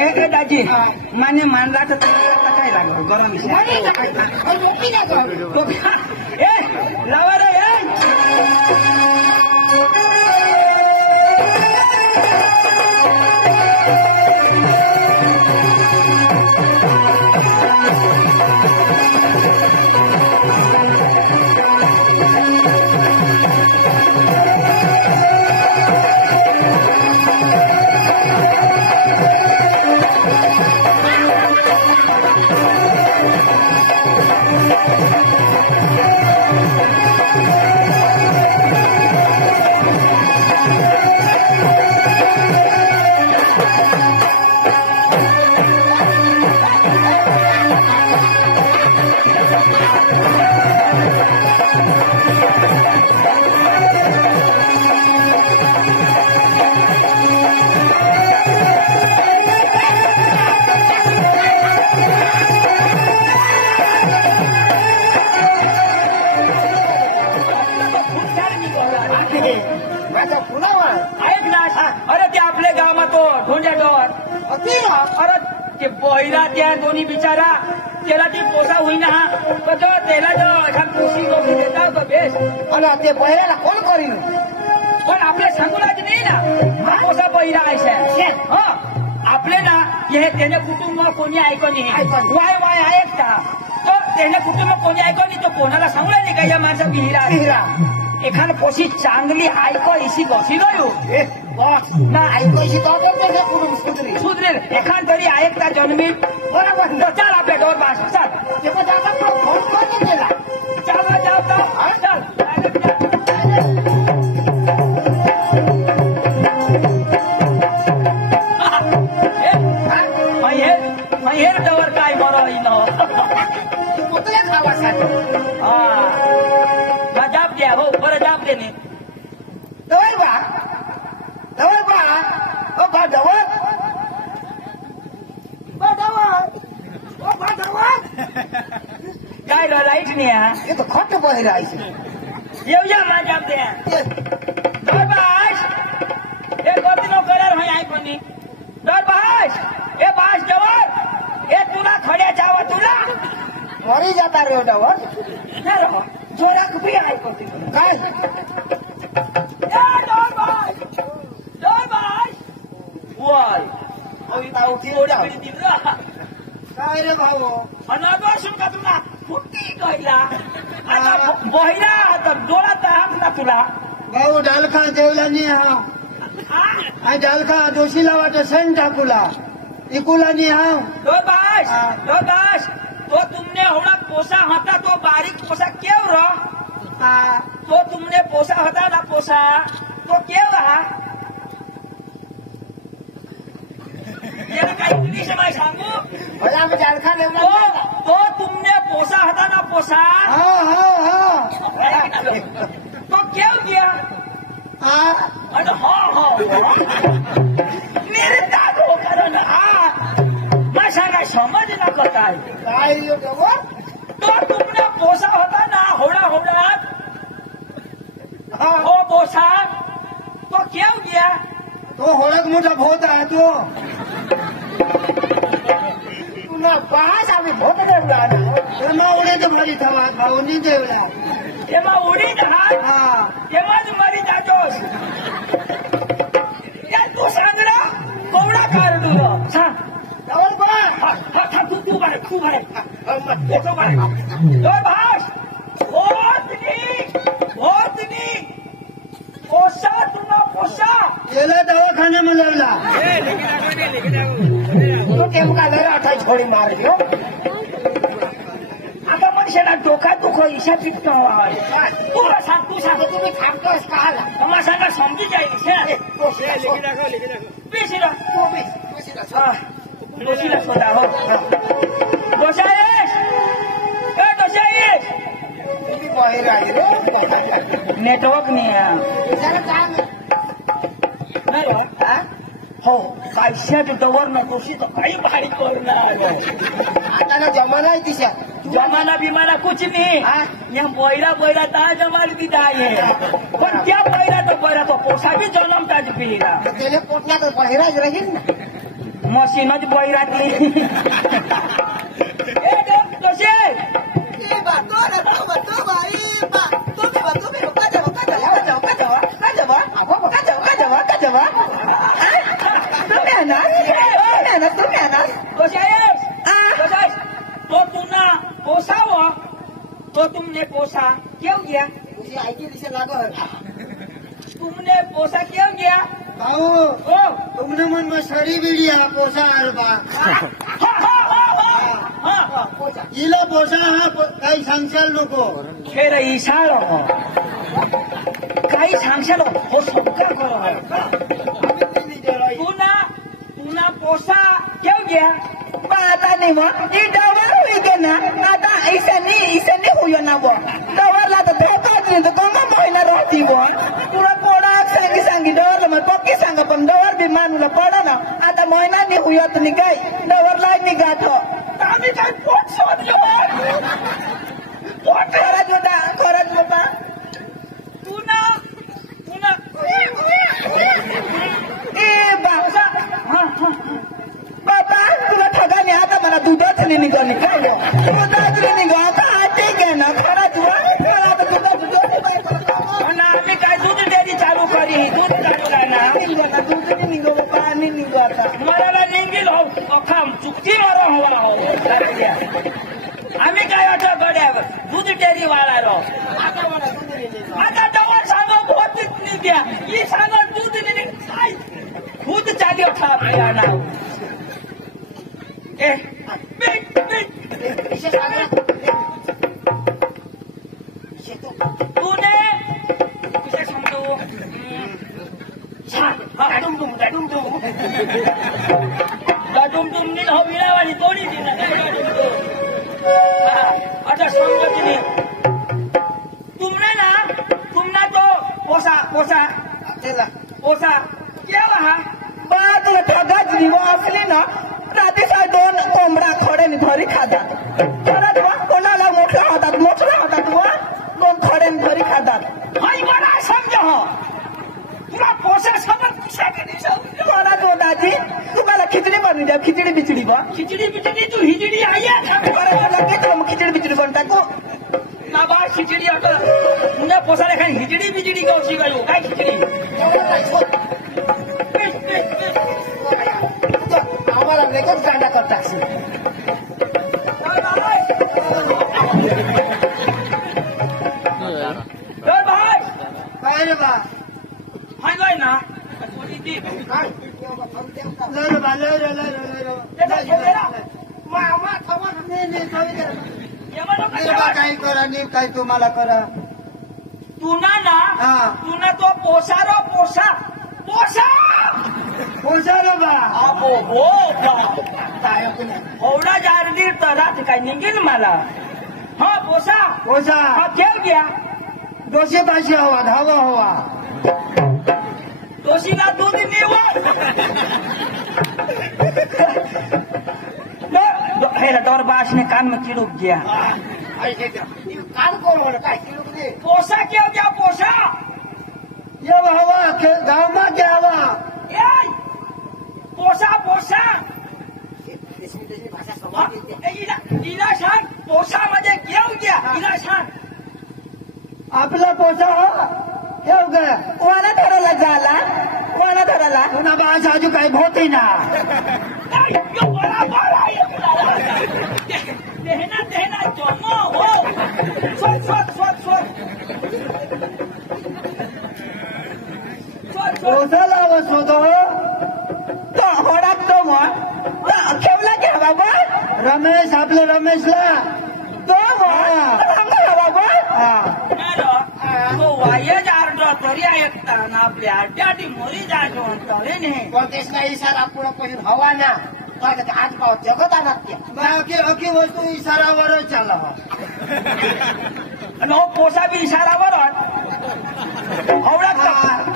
ए दाजी माने मानला तर काय लागलं गरम ए लावा रे अरे ते आपले गावात तो ढोंड्याडोर अरे ते बहिरा त्या दोन्ही बिचारा त्याला ती पोसा होईना हा त्याला जो एखाद खुशी गोष्टी देता तो बेस आणि ते बहिऱ्याला कोण करीन पण आपले सांगूलाच नाही ना हा पोसा बहिरा आहे आपले ना हे त्याने कुटुंब कोणी ऐकून वाय वाय ऐकता तो त्याने कुटुंब कोणी ऐकून तो कोणाला सांगला नाही का या माझा बिहिरा एखाद पोशी चांगली ऐको इशी बसिलो बस ना ऐकोशी तो सुधरेल एखाद तरी ऐकता जन्मी बरोबर चाल आपल्या डोर बास चाल फोन करून गेला चाल चाल हे डोर काय बरं जाप द्या हो बरं जाप देणे डवळ बा ओ बा डवळ काय लाईट नाही हा हे तो खोट बहिरा येऊया मा जाप द्या बास हे कोणती नो करार होय ऐकून बास हे बास जवळ हे तुला खड्या चावा तुला मरी जाता रे डवळ जोरा कुपी ऐकवते काय वाय काय रे भाऊ अनादोषण का तुला कुठे कहला आता बहिरा आता डोळा हात ना तुला भाऊ डालखा जेवला नाही हा डालखा जोशीला वाटत सण टाकूला इकुला नाही हा दो बास तो तुमने होना पोसा होता तो बारीक पोसा क्यों रो तो तुमने पोसा होता ना पोसा तो क्यों रहा काही इंग्लिश में सांगू भला में डालखा तो तुमने पोसा होता ना पोसा तो क्यों किया अरे हाँ मेरे दादो करो ना मैं सांगा समझ ना करता है तो तुमने पोसा होता ना होड़ा हो पोसा तो क्यों किया तो होळक मोठा भोत आहे तो पुन्हा पाच आम्ही भोत देवला ना उडे तर भारी थवा भाऊनी देवला एમાં ઉડી જહાજ એમાં જ મરી જાજોસ યાર તું સાંગડા કોવડા કારડું રો સા ડબલ બાર હા તું બારે તું બારે તો બારે તો ભાસ ભોતની પોસા તુનો પોસા એલા દવાખાનામાં લેવલા તો કેમ કા લેરા અઠાઈ છોડી માર ગયો आता मनुष्याला डोका दुखो इशा पिकतो तुला सांग तू सांग तुम्ही थांबतोस का आला मला सांगा समजी जाईल बेसिरा दोषीला शोधा हो दोषायेश तुम्ही बाहेर आहे नेटवर्क नाही हो पैशात डवर नको तर काही भारी करणार आता ना जमाना आहे तिच्या जमाना बिमाना कुछ नहीं यहाँ बैरा ता जमाल भी दाए पण त्या बैरा तो पोसा भी जन्म ताज पीरा त्याने पोटला तर बाहेरच राहील ना मशीनच बही राहते तसे तो तुमना पोसाव तो तुमने पोसा क्यों गया तुमने पोसा क्यों गया भाऊ तुमने मन में सरी बिड़िया पोसा बा इला पोसा हा काही सांगशाल नको खेर इशाळो काही सांगशाल हो सबकार करो तुना पोसा क्यों गया आता नहीं वो ये डवर हुई के ना आता ऐसा नहीं हुई ना वो डवर ला तो धोखा नहीं तो कौन महीना रहती वो पूरा पोड़ा सांगी डवर मत पक्की सांगा पण डवर भी मानूला पड़ा ना आता महीना नहीं हुई तो निकाय डवर ला निकाय तो आम्ही काय पोट शोधलो पोट खरच बाबा पुन्हा ए बाबा बाबा तुला ठगा नाही आता मला दुधाच नाही निघाली काय दुधाच नाही निघा आता ठीक आहे ना खरंच आता आम्ही काय दूध डेअरी चालू करी दूध चालू ना दूध नाही निघो पाणी निघो आता मला निघील हो अखाम चुकती मारा हवा हो आम्ही काय वाटत गड्यावर दूध डेअरी वाळायला आता डवर सांगा बहुतीच नाही द्या ही सांगा दूध नाही काय दूध चाली उठा आपल्या नाव तूने विषय समजू डुमडुम नी हो विळावाली तोडी ती ना अच्छा समजती नाही तुमना तो पोसा केला हा बा तुला ठगाच निवो असली ना रात्री साडे 2 कोंबडा खड्याने धरी खातात खरंच वा कोणाला मोठा होतात वा 2 खड्याने धरी खातात मला समज तुला पोसा समज कोणाच हो दाजी तुम्हाला खिचडी बनवून द्या खिचडी बिचडी बा खिचडी तू हिजडी आई लगेच मग खिचडी बिचडी बन टाकू ना बा खिचडी आता तुमच्या पोसाला काही हिजडी बिजडी गावची काय खिचडी आम्हाला वेगळंच कांदा करतात काय रे बा हाय गाय ना काही करा नी काय तुम्हाला करा तुना तो पोसा पोसालो बा एवढा जारदी तरात काय निघेल मला हा पोसा हा केव गया दोषी पाशी हवा धावा हवा दोषीला दूध निवड डोर बास ने कान में चिड़ुक गया कान कौन बोला काय पोसा क्यों गया पोसा ये हवा गाँव में क्या हवा पोसा इला छान पोसा मध्ये घेऊ द्या इला छान आपला पोसा ठेव ग वाला धरायला पुन्हा बाज आजू काही भोती ना देना जन्म हो स्वत पोसाला शोधो होडाक तो मग ठेवला घ्या बाबा रमेश आपल्या रमेशला तो बाबा तो वायच आरडो तरी ऐकता ना आपल्या अड्ड्याटी मरी जायचो म्हणताले नाही कोणतेसला इशारा पुढे पहिली हवा ना आज पाव जगत आणत अखी वस्तू इशारावरच चालला आणि हो पोसा बी इशारावर एवढा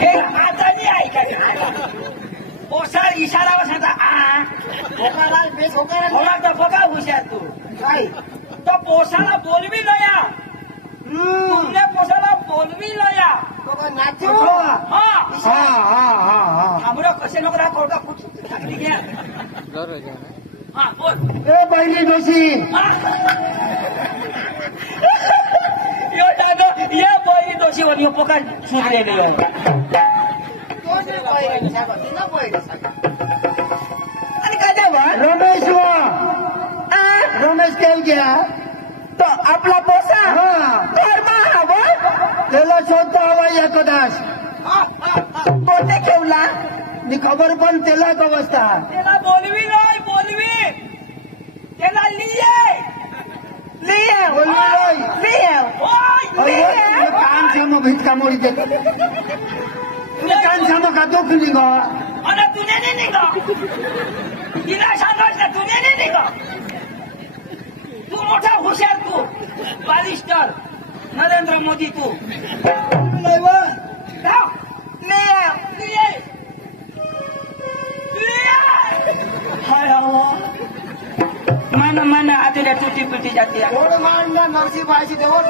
हे आता नाही ऐकायचं पोसा इशारावर सांगता होणार तर बघा हुशार तू काय तो पोसाला बोलवी लया तुमने पोसाला बोलवी लया नाचू हा हमरो कसे लोक राखो का कुछ घ्या हा बोल. ए पहिली जोशी यो दादा ये पहिली दोषी होती पोका सुधरेली आहे. आणि काय देवा रमेश वा रमेश केव घ्या तो आपला पोसा हा कर्मा हवं त्याला शोधता हवा एकदाच कोणते ठेवला नी खबर पण त्याला अवस्था त्याला बोलवी नाही बोलवी त्याला लिये लिया बोलवी नाही. लिया कान साम भिटका मोडी देतो कान साम का दुख निघा आणि तुने नाही निघा तिला सांगायचं तुने नाही निघा. तू मोठा हुशार तू बारिस्टर नरेंद्र मोदी तू लिया मन मन आतल्या तुटी पिटी जाते नवशी भाजी देवर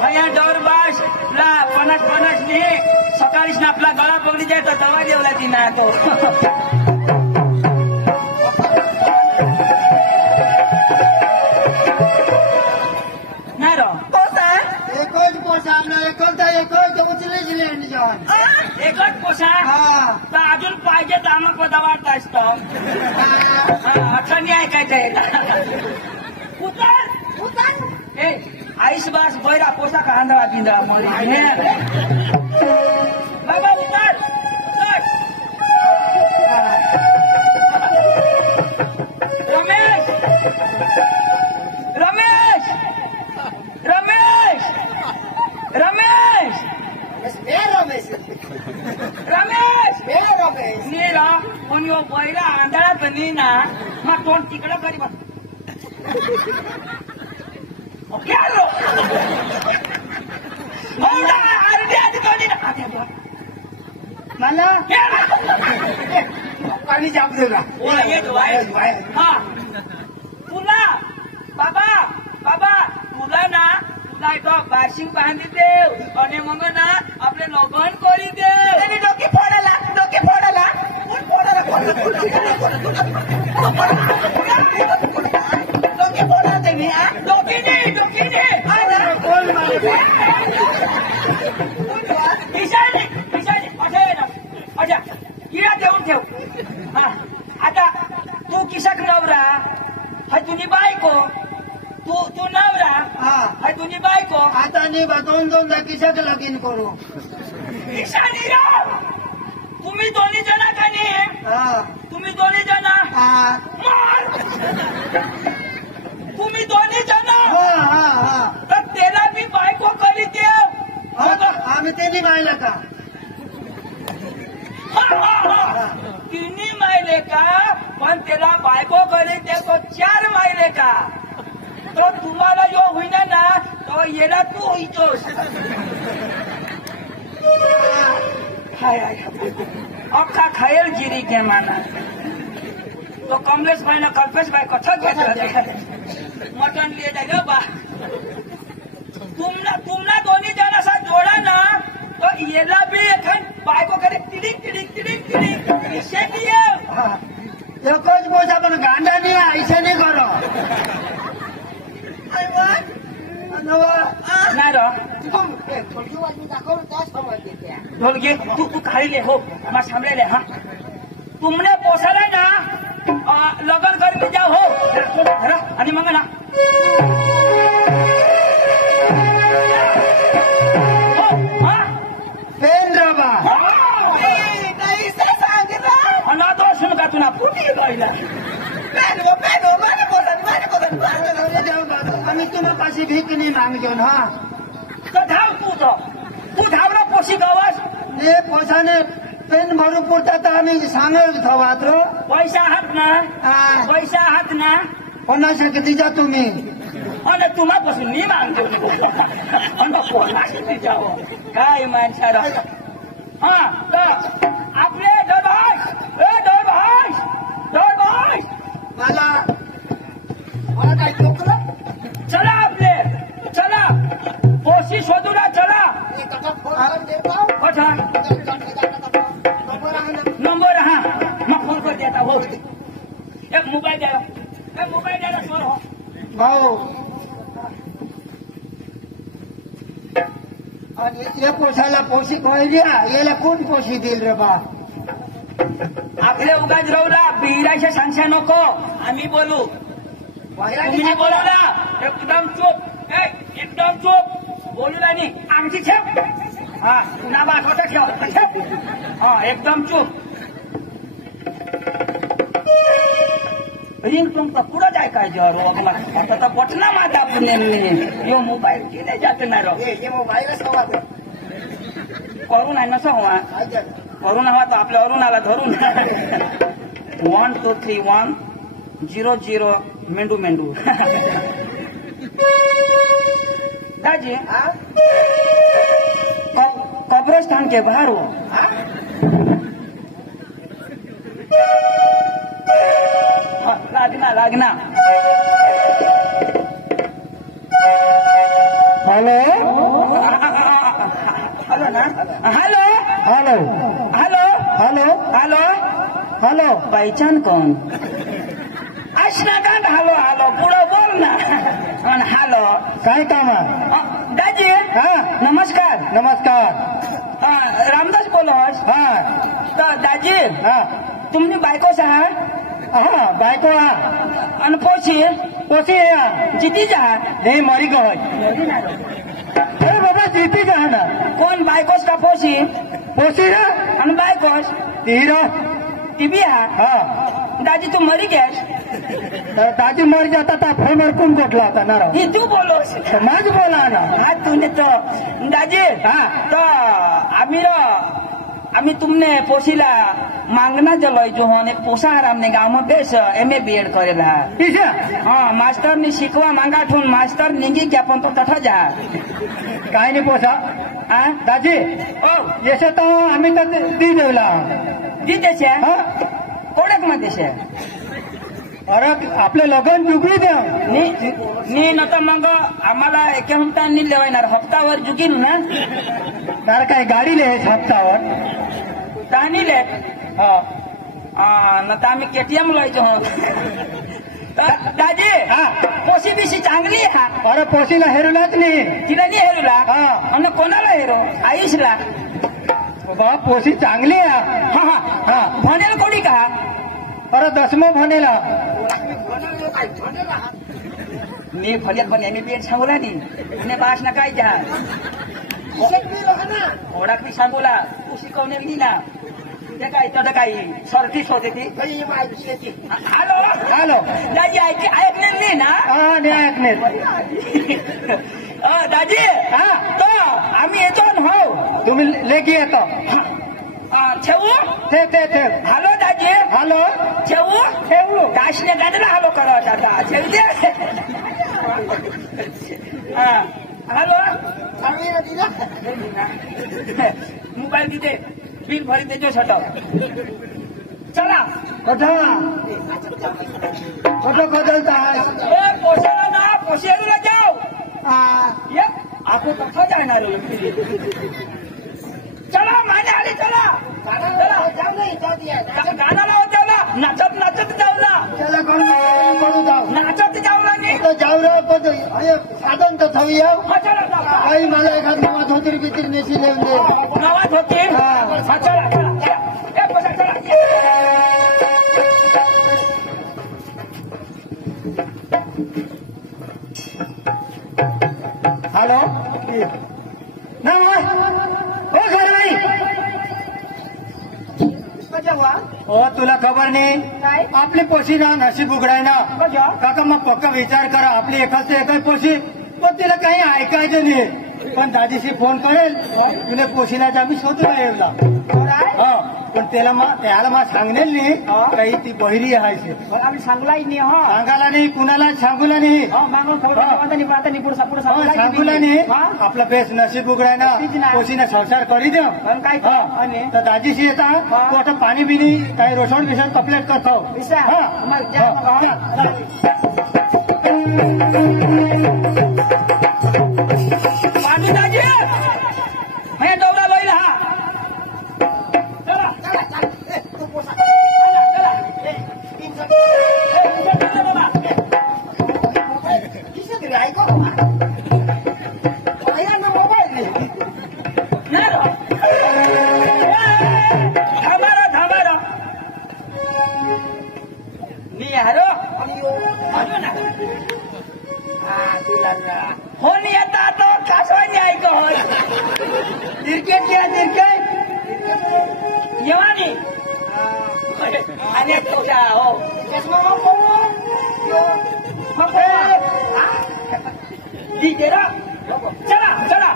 भया डौरबास ला 50 ने सकाळीच ना आपला गळा पगडी जायचा दवा देवला ती ना तो नाही रो पोसा एकच पोसा एकलता एकच उचलेच लेंड जाऊन एकच पोसा हा तर अजून पाहिजे तर आम्हा पदावार्थ असतो अठ्ठाणी ऐकायचं आहे उतर ए आईस बास बैरा पोसा का आंधळा बिंदळा बाबा उतर उतर रमेश रमेश रमेश रमेश रमेश नीरा पण यो बैरा आंधळा बनी ना मग तोंड तिकडं करी बघ Chiaro! Ora, arrabbiati con il... मला पाणी जाप देगा हा तुला बाबा बाबा तुला ना तुला एका बाशिंग बांधी देव आणि मग ना आपले लगन करी देव डोके फोडायला डोके फोडायला कोण फोडायला डोके फोडा तुम्ही डोकीने कोण मारे किशाने अशा आहे ना अशा इडा देऊन ठेव हा आता तू किशाक नवरा हाय तुझी बायको तू नवरा हा हाय तुझी बायको आता नी बा दोन किशाक लगीन करू किशानी राव तुम्ही दोन्ही जण का नाही हा तुम्ही दोन्ही जण हा मार तुम्ही दोन्ही जण हा हा हा तर त्याला मी बायको करी देव आम्ही त्यांनी माहिला का तिन्ही मायले का पण त्याला बायको करी देतो 4 मायले का तो तुम्हाला जो होईना ना तो येला तू होईतोस हाय अख्खा खायल गिरी के माना तो कमलेश भाई ना कल्पेश भाई कथा घेतला मटन लिए जाए बा तुमना दोन्ही जण असा जोडा ना तो येला बी एखाद बायको करे तिडिंग तिडिंग तिडिंग तिडिंग विषय लिए हा एकच बोजा पण गांडा नाही ऐसे नाही करो नाही रो ढोलकी तू खाली ले हो हमारा सामने ले हाँ तुमने पोसाला ना लगन कर मी जाओ हो आणि मग ना पेन रबा ना तो सुन का तुला फुटी गईला आम्ही तुम्हा पाशी भीक नाही मागजो ना तर धाव तू धाव ना पोशी गावास हे पोसाने पेन भरू पुरता तर आम्ही सांगेल थवात्र पैसा हात ना हा पैसा हात ना कोणासाठी दिजा तुम्ही आणि तुम्हापासून मी मागतो कोणाशी जावं काय माणसाला हा तर आपले डोरभास मला काय चोकलं चला आपले चला पोशी शोधूला चला कथा फोन देतो नंबर हा मोबाईल द्या मोबाईल द्यायला स्वर हो भाऊ आणि या पोसाला पोशी कोयल्या याला कोण पोशी देईल रे बा आपले उगाच राहूला बिराशे सांगशा नको आम्ही बोलू तुम्ही बोलवला एकदम चूप एकदम चूप बोलू नाही आमची छेप हा पुन्हा बात होतं ठेव हा एकदम चूप रिंग तुमचं पुढं जाय काय रोगला आता बटना माता पुणे यो मोबाईल केले जाते ना रो मोबाईल करून आहे नसं हवा करून हवा तर आपल्या अरुणाला धरून 1 2 3 1 0 0 मेंढू मेंढू दाजी कब्रस्तान के बाहर हो लागना हॅलो हॅलो ना hello hello hello hello hello hello पहिचान कोण अश्नाकांत हॅलो हॅलो पुढं बोल ना हॅलो काय काम आहे दाजी हा नमस्कार नमस्कार रामदास बोलोस हा तर दाजी हा तुमची बायको सहा हा बायको हा आणि पोशी पोशी या जिती जा नाही मरी गय अरे बाबा जीती जा ना कोण बायकोस का पोशी पोशी ना आणि बायकोस हिरो ती बी हा दाजी तू मरी गॅस दाजी मर जाता था फोन वर कोण कोटला होता ना ही तू बोलोस माझ बोला ना हा तूने तो दाजी हा तो आम्ही तुमने पोशीला मांगना जलोय जो होने पोसा हमने गांव में बेस MA BEd करेला किशा हाँ मास्टर ने शिकवा मांगा ठून मास्टर निंगी क्या पण तो तथा जा काय नाही पोसा हाँ दाजी ओ येसे तो आम्ही तर दी देवला दी देशे हा कोडक मध्ये देशे अरे आपलं लगन जुगली द्या नी न तर मग आम्हाला एका हप्ता लेवायणार हप्तावर जुगीन ना तर काय गाडी ले हप्तावर तानी ले हा न तर आम्ही KTM लायचो दाजी हा पोशी बिशी चांगली आहे हा अरे पोशीला हेरूलाच नाही तिला नाही हेरूला हा आणि कोणाला हेरो आयुषला बा पोशी चांगली आहे हा हा हा भनेल कोणी का अरे दसमं भनेला मी फल्यात पण MA BEd सांगूला नी बास ना काय जा ओळख मी सांगूला तू शिकवणे नी ना ते काय तर काही सर्टिस होते ती हॅलो हॅलो दाजी ऐकणे नाही ना हा नाही ऐकणे दाजी हा तो आम्ही येतो ना हो तुम्ही लेखी येतो ठेवू ते हॅलो दाजी हॅलो ठेवू दाशने गाडीला हॅलो करावं आता ठेवते हॅलो मोबाईल तिथे बिल भरी देजो छटो चला कठो बदलता ए पोशाला ना पोशेला जाओ ये आपको कथा जाणार चला माने आली चला गाना लावत जाऊ ना नाचत जाऊ ना त्याला करू जाऊ नाचत जाऊ ना नी तो जाऊ रे पण साधन तर थवी चला काही मला एखाद नवा धोतर किती नेशी लेऊन दे गावात होती चला ए पोशा चला हॅलो ना हो घर नाही हो तुला खबर नाही आपली पोशी ना नशीब उघडाय ना काका मग पक्का विचार करा आपली एकाच एकच पोशी पण तिला काही ऐकायचं नाही पण दाजीशी फोन करेल तुला पोशीला आम्ही शोधून येऊला हा पण त्याला मग सांगेल नाही काही ती बहिरी आहे आम्ही सांगलाही नाही हा सांगायला नाही कुणाला सांगूला नाही सांगूला नाही आपला बेस नशीब उघडाय ना पोशीने संसार करी द्या काय तर दाजीशी येता तो आता पाणी बिनी काही रोषण बिषण कंप्लेंट करतो पाणी दाजी हे डोबरा लोईल हा चला क्रिकेट खेळा क्रिकेट येवानी आणि तुझ्या हो चला चला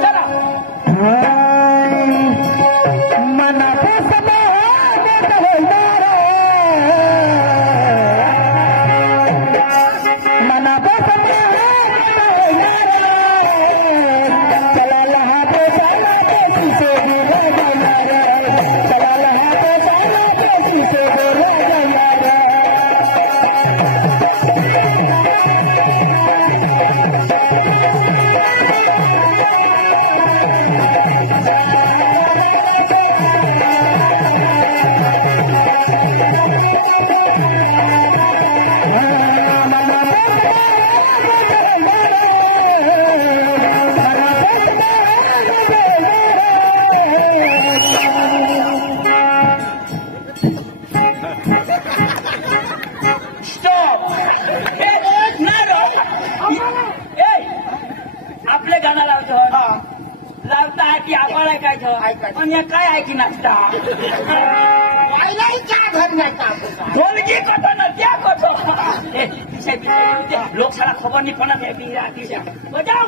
चला आपले गाणं लावतो लावता की आपण ऐकायचं आणि काय ऐकी नाचता ढोलकी कतो ना त्या कतो लोकशाला खबर नाही पडत आहे बजाव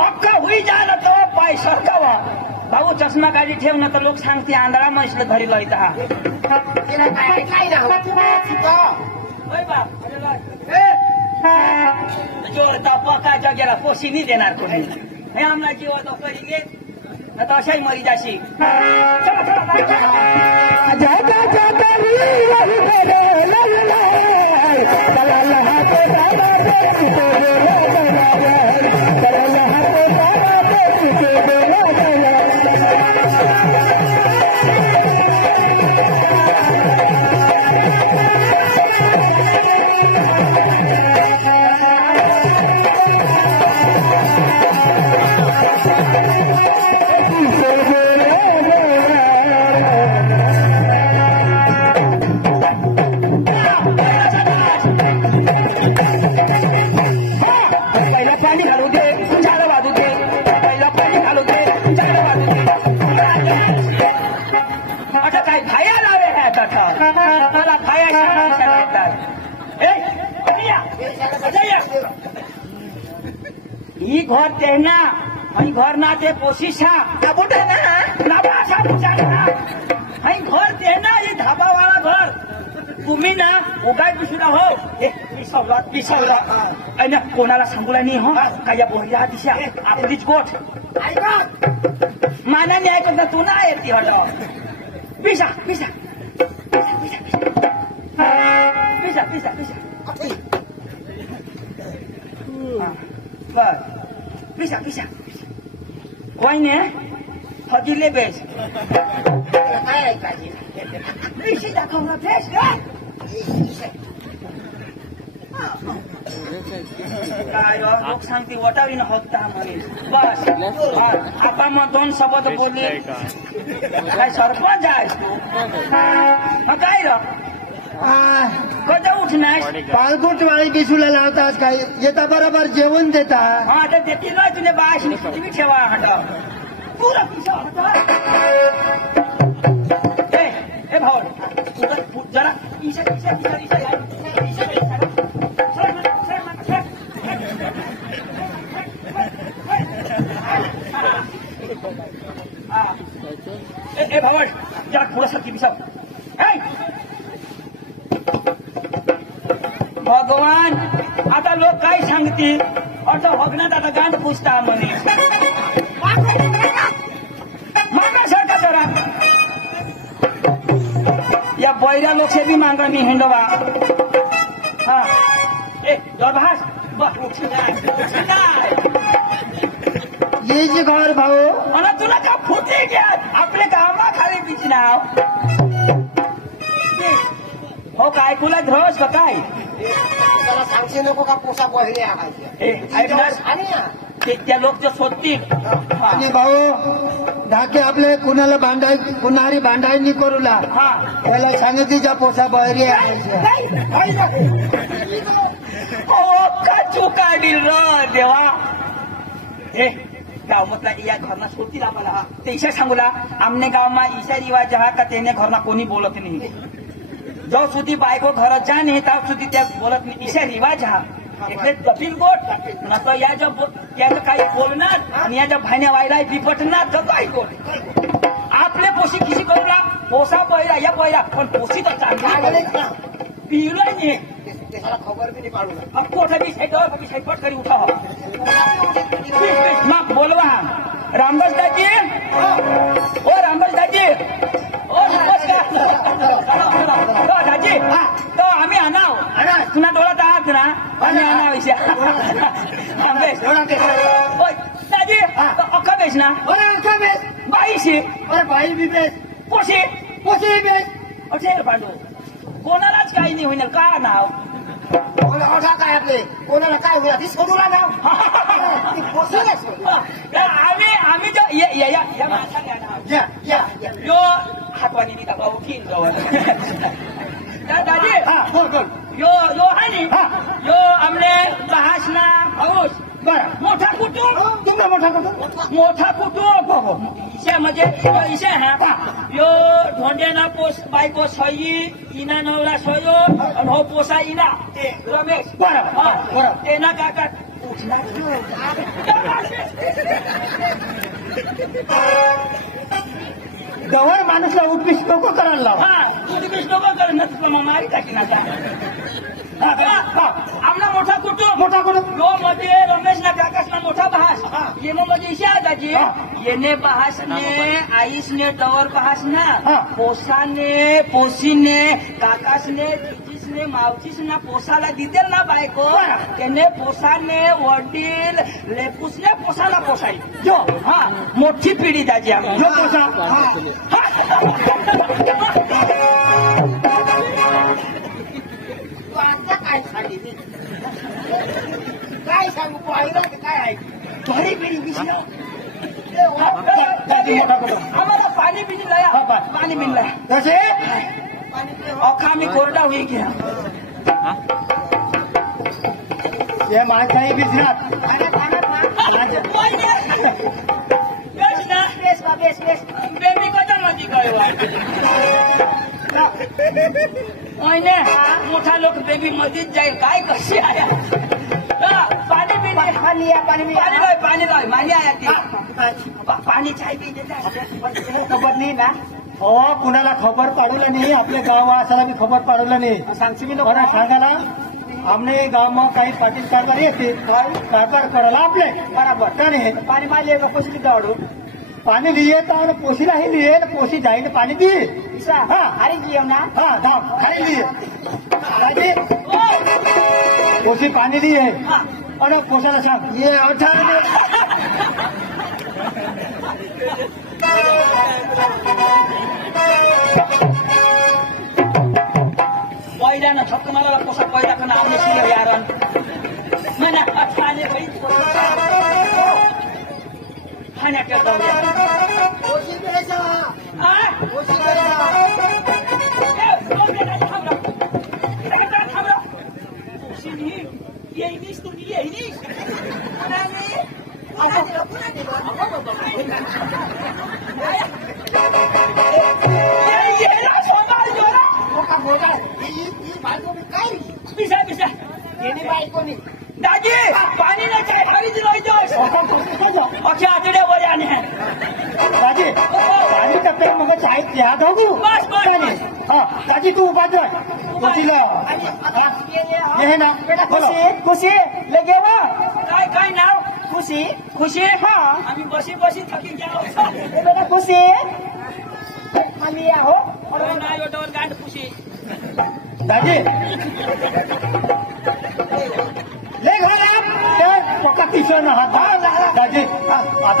अख्खा होई जा ना तो पाय सरकावा भाऊ चष्मा काढी ठेव ना तर लोक सांगते आंधळा म्हशीला घरी लयता जो पका जगेला पोशी नाही देणार कोणी हे आमला जीव तो करी घे आता अशाही मरी जाशी ही घर तेना आणि घर ना ते पोशिशा बुटे ना नाबाशा बुचाना आणि घर तेना ही धाबावाला घर तुम्ही ना उगाय पिशुला हो पिसवला आणि कोणाला सांगूला नाही हो का या बोहिया दिशा आपलीच गोठ मानाने ऐकत ना तू ना येते वाटो पिसा पिसा पिसा पिसा पिसा बस पिसा पिसा कोई ने फजिले बेस दाखव ना बेस काय लोक सांगते वटावी न होता म्हणे बस आपा मग दोन शब्द बोलले काय सरपंच आहेस तू काय र कधी उठणार पालकोट वाळी बिसूला लावतात काय येता बरोबर जेवण देता हा तर देतील ना तुझे बाश तुम्ही ठेवा हटा पुरा पिसा हे भाऊ जरा ईशा ईशा ईशा ईशा ए भावड जरा थोडासा पिसा भगवान आता लोक काय सांगतील असं भगनात आता गांड पुसता म्हणे मागासारखा जरा या बैऱ्या लोकसे बी मागा मी हिंडवा हा ए भास बस येची घर भाऊ मला तुला का फुटे घ्या आपल्या गावा खाली बीच नाव हो काय तुला ध्रोस का काय त्याला सांगते नको का पोसा बहिरे आणि त्या लोक जे शोधतील आणि भाऊ धाके आपले कुणाला भांडाय कुणारी भांडाय नाही करूला हा त्याला सांगितलीच्या पोसा बहिरी का चुका दिल र देवा हे गाव मधला या घरना शोधतील आम्हाला ते ईशा सांगूला आमने गावमा ईशा रिवाज हा का त्याने घरना कोणी बोलत नाही जो सुधी बायको घर जा नाही त्या सुधी त्या बोलत नाही ईशा रिवाज हा એટલે દબીન બોટ ન તો યા જો ત્યાં काही बोलणार आणि या ज्या भाण्या वायला बिपटणार तर काय बोल आपले पोशी किसी करूला पोसा पहिला या पहिला पण पोशी तर चांगला पिलो नाही त्याला खबर बी नाही पाडू अब कोठा भी साइड और कभी साइड पट करी उठा हो मग बोलवा रामदास दाजी ओ रामदास दाजी ओ नमस्कार दाजी तो आम्ही आणाव तुला डोळ्यात आहात ना आम्ही आणाव इशा दाजी अख्खा बेस ना बाईशी बाई बी बेस पोशी पोशी बेस असे पांडू कोणालाच काही नाही होईल का नाव ओळखा काय आपले कोणाला काय होईल ती सोडूला नाव आम्ही जो या माणसाला नाव यो हातवानी नाही का उठीन दादी यो हानी यो आमले बहासना हाऊस मोठा कुटुंब तुमचा मोठा कुटुंब ईशा म्हणजे ईशा हा यो ढोंडेना पोस बायको सई इना नवरा सयो आणि हो पोसा इना रमेश बरोबर तेना काका जवळ माणूसला उठबीस नको करायला लावा हा तुम्ही नको कर नसलं मारी टाकी ना आपला मोठा कुटुंब यो मध्ये रमेश ना काकासना मोठा बहास येनो मध्ये ईशा दाजी येणे बहासने आईसने डवर बहासना पोसाने पोसीने काकासने जिजीसने मावचीसना पोसाला दिदेल ना बायको त्याने पोसाने वडील लेपूसने पोसाला पोसाई जो हा मोठी पिढी दाजी आम्ही जो पोसा काय सांगे काय सांगू पाहिलं काय आहे घरी बिरी विषय आम्हाला पाणी बिनी लाया पाणी बिन लाया कसे अखा मी कोरडा होई घ्या हे माणसाही बिझनेस बेबी कदा मध्ये गयो मोठा लोक बेबी मध्येच जाईल काय कशी आया पाणी बिनी पाणी लाय मानी आया ती पाणी चाय बी खबर नाही ना हो कुणाला खबर पाडवलं नाही आपल्या गाव असाला बी खबर पाडवलं नाही सांगशी मी मला सांगायला आमने गाव काही पाटील कारभार येते कारभार करायला आपले बरोबर का नाही पाणी मारले कशी दौडू पाणी लिये तर पोशीलाही लिये पोशी जाईन पाणी दे हा अरे जीव ना हा धाम खाली लिये पोशी पाणी लिये आणि पोशाला सांग ये पहिल्यानं ठक्क मला पोसा पहिला खाना आम्ही शिले यारण मना खाने भाई खाण्या करता ओशी बेसा ओशी बेसा दाजी पाणी नाही काय पाणी दिलं अख्या आतड्या वर आणि दाजी पाणी टप्प्या मग चाय चहा धावू दाजी तू उभा पोशीला हे ना खुशी लगे वा काय नाव खुशी हा आम्ही बसी थकी जाओ खुशी खाली आहो ना योटवर गांड खुशी दाजी ले घाला पक्का किशन हात दाजी आता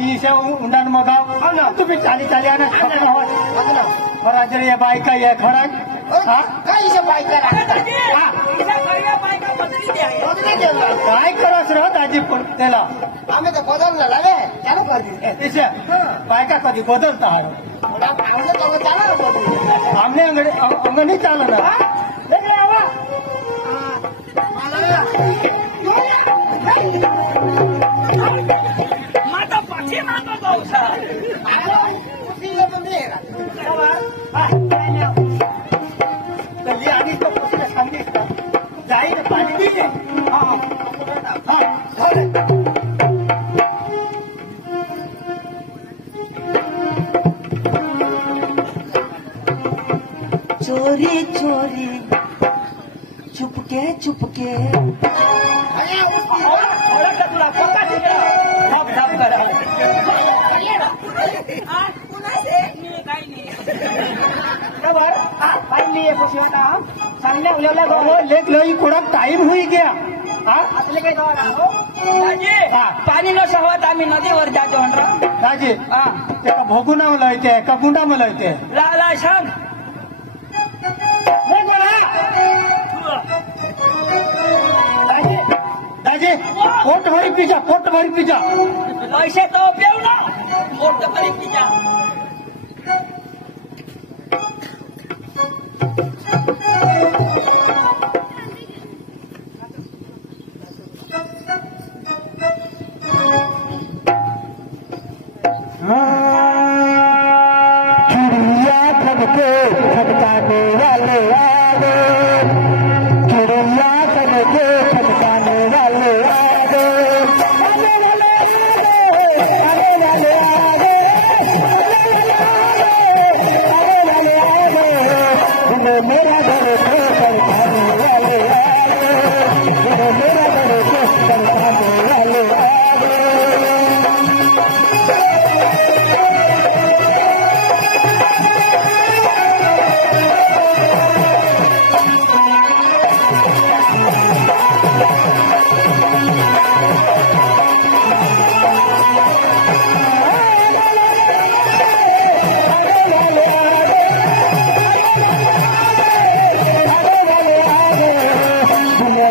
ही से उंडान मगाव तुम्ही चाली चाली आना शकत आहोत राजा या बायका या खरं हा काय इशे बाईक करा काय करस र दाजी पण त्याला आम्ही तर बदललं लागे त्याला करते त्याच्या बायका कधी बदलता आमने अंगणी चालना माझा पाठी मागं जाऊ आधी तो सांगितलं जाईल पाणी दिले चोरी चोरी चुपके चुपके ओळखलं तुला पक्का तिकडं झप झप करा लेख लई कोणाक टाइम होई गया पाणी न सवत आम्ही नदीवर जातो म्हणतो दाजी त्याला भोगून लयते का गुंडा लयते ला सांग दाजी पोट भरी पिजा पैसे तो पेव ना पोट भरी पिजा खटकाने वाले आगे चिड़िया सबके खटकाने वाले आगे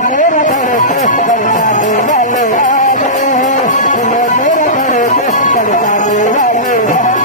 मेरा घर को खटकाने वाले आगे मेरा घर को खटकाने वाले आगे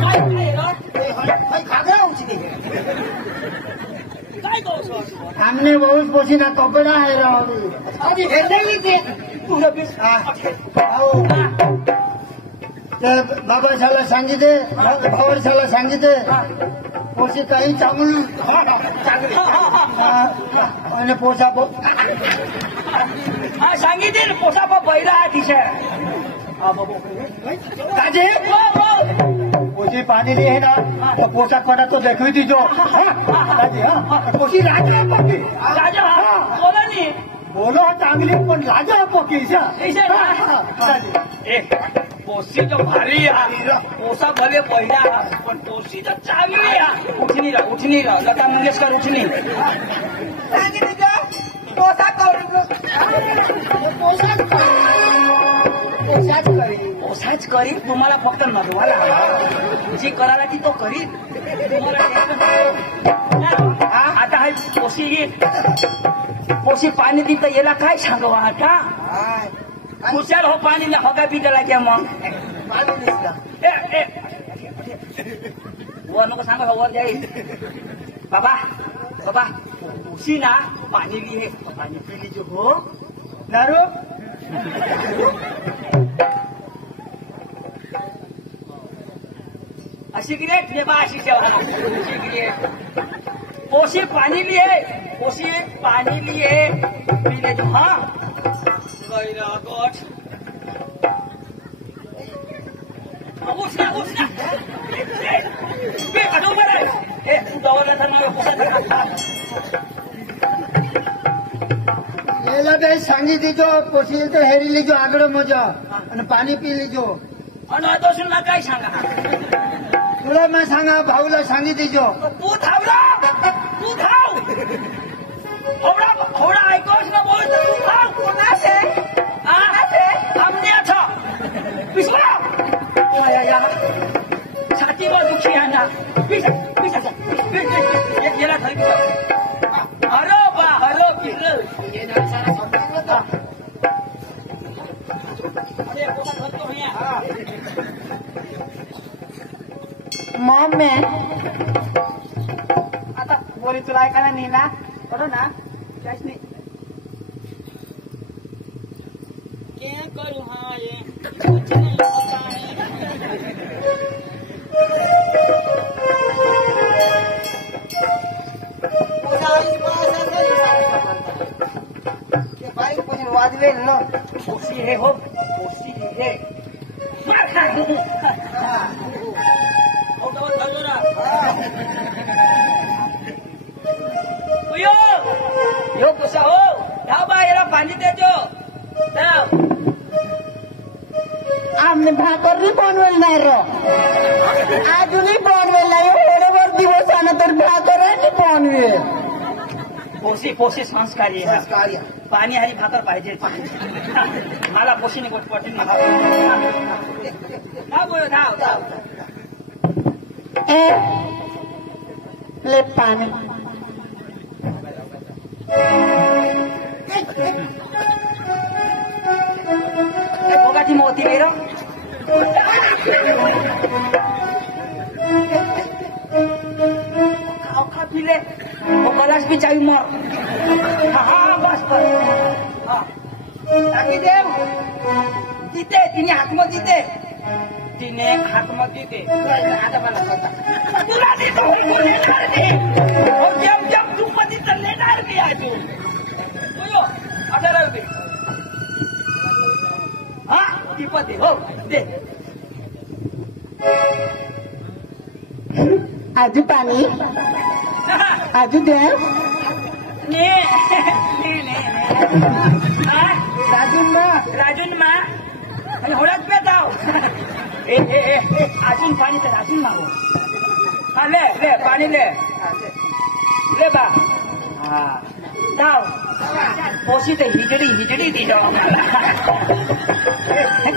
काय काय रा? खागरा उचली काय गो हमने बहुत पोसी ना कपड़ा है रावी अभी हेरलेली ते तुझं बीस ते बाबा शाला सांगितले भावर शाला सांगितले पोसी काही चांगली आणि पोसा हा सांगितलं पोसा पहिला अतिशय दादी पोसी पाणी लिहे ना तो पोसा कोणा तो देखवी दीजो दादी पोसी राजा पक्की राजा बोला नी बोलो चांगली पण राजा पक्की पोसी तो भारी पोसा भले पहिला पण पोसी तर चांगली उठणी रा लता मंगेशकर उठणी पोसाच करी तुम्हाला फक्त नजवाला जी करायला ती तो करी आता हाय पोशी पाणी दी तर याला काय सांगवा आता खुशाल हो पाणी हो काय पिकाला क्या मग वर नको सांगा वर जाईल बाबा बाबा पोशी ना पाणी लिहे पाणी पिली जो हो नारू सिगरेट ले बा सिगरेट पोसी पानी लिए पीले जो हाँ गैरा गोठ उठना बे हटो मरे तू दवाला था ना पोसा याला बे सांगी दीजो पोसी तो हेरी लीजो आगळ मजा आणि पाणी पी लीजो आणि तो सुनला काय सांगा तुला मैं सांगा भाऊला सांगी दीजो तू धावला तू धाव होडा ऐकोस ना बोल तू धाव कोणाचे हमने था पिछला या छाती में दुखी है ना पीछे येला खाली हरो पिल ये ना सारा समजावलं तर अरे पोसा धरतो भैया मम्मी आता बोली तुला ऐकायला नाही ना करो ना काहीच नाही क्या करू हाँ ये कुछ नहीं पता नहीं बारीक पण वाजवेल ना पोसी है हो पोसी है मार खा यो पोसा हो धाव बा याला पाणी देजो धाव आमने भाकरी बनवेल नाही रो अजूनही बनवेल नाही एवढ्यावर दिवस आला तर भाकराची बनवेल पोसी संस्कारी आहे कार्य पाणी हरी भाकर पाहिजे मला पोशीने गोटपटी धाव ले पाणी बोगाची मोती वेर खा पिले वो गलास भी चाहिए मर हाँ बस टाकी देव जिते तिने हाकमत जिते तिने हाकमत जिते आता मला कळतं तुला देतो लेणार दे जम तू मध्ये तर लेणार दे अजून अठरा रुपये हा टिपत दे हो दे आजू पाणी आजू द्या ने राजून मा आणि होळाच पे जाव ए अजून पाणी तर अजून मागो हा ले पाणी ले बा हा जाव पोशी तर हिजडी दी जाऊ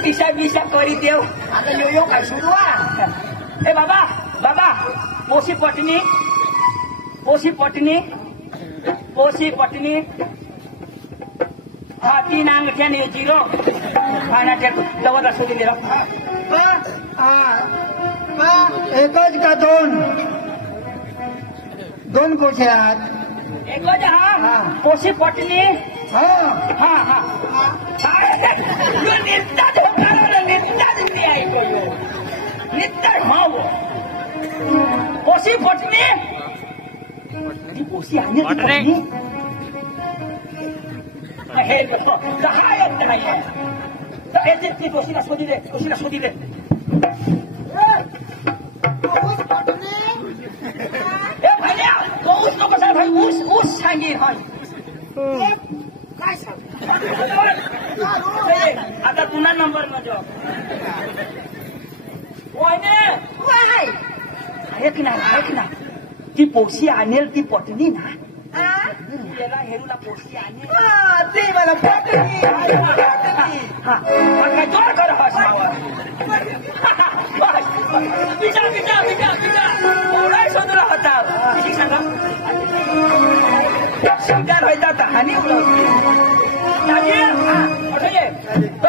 पिशा करी देव आता यो काय सुरू आहे ए बाबा पोशी पटनी हा 3 अंगठ्याने 0 खाण्याच्या डबल असू दिले एकच का दोन दोन पोशी आहेत एकच हा पोशी पटली हा हा हा नित्याच नित्याच ऐकू नित्याच भाऊ पोशी पटली ती पोशी आणि हे काय येत नाहीये ती पोशीला शोधी दे पोशीला शोधी दे भैया तो ऊस नको सांग भाई ऊस ऊस सांगेल काय सांग आता पुन्हा नंबर मध्ये ऐक ना ती पोशी आणेल ती पटली ना त्याला हेरूला पोशी आणेल ते मला पटली काय जोर कर हस बिजा एवढा शोधला होता किती सांगा शब्दार व्हायचा हानी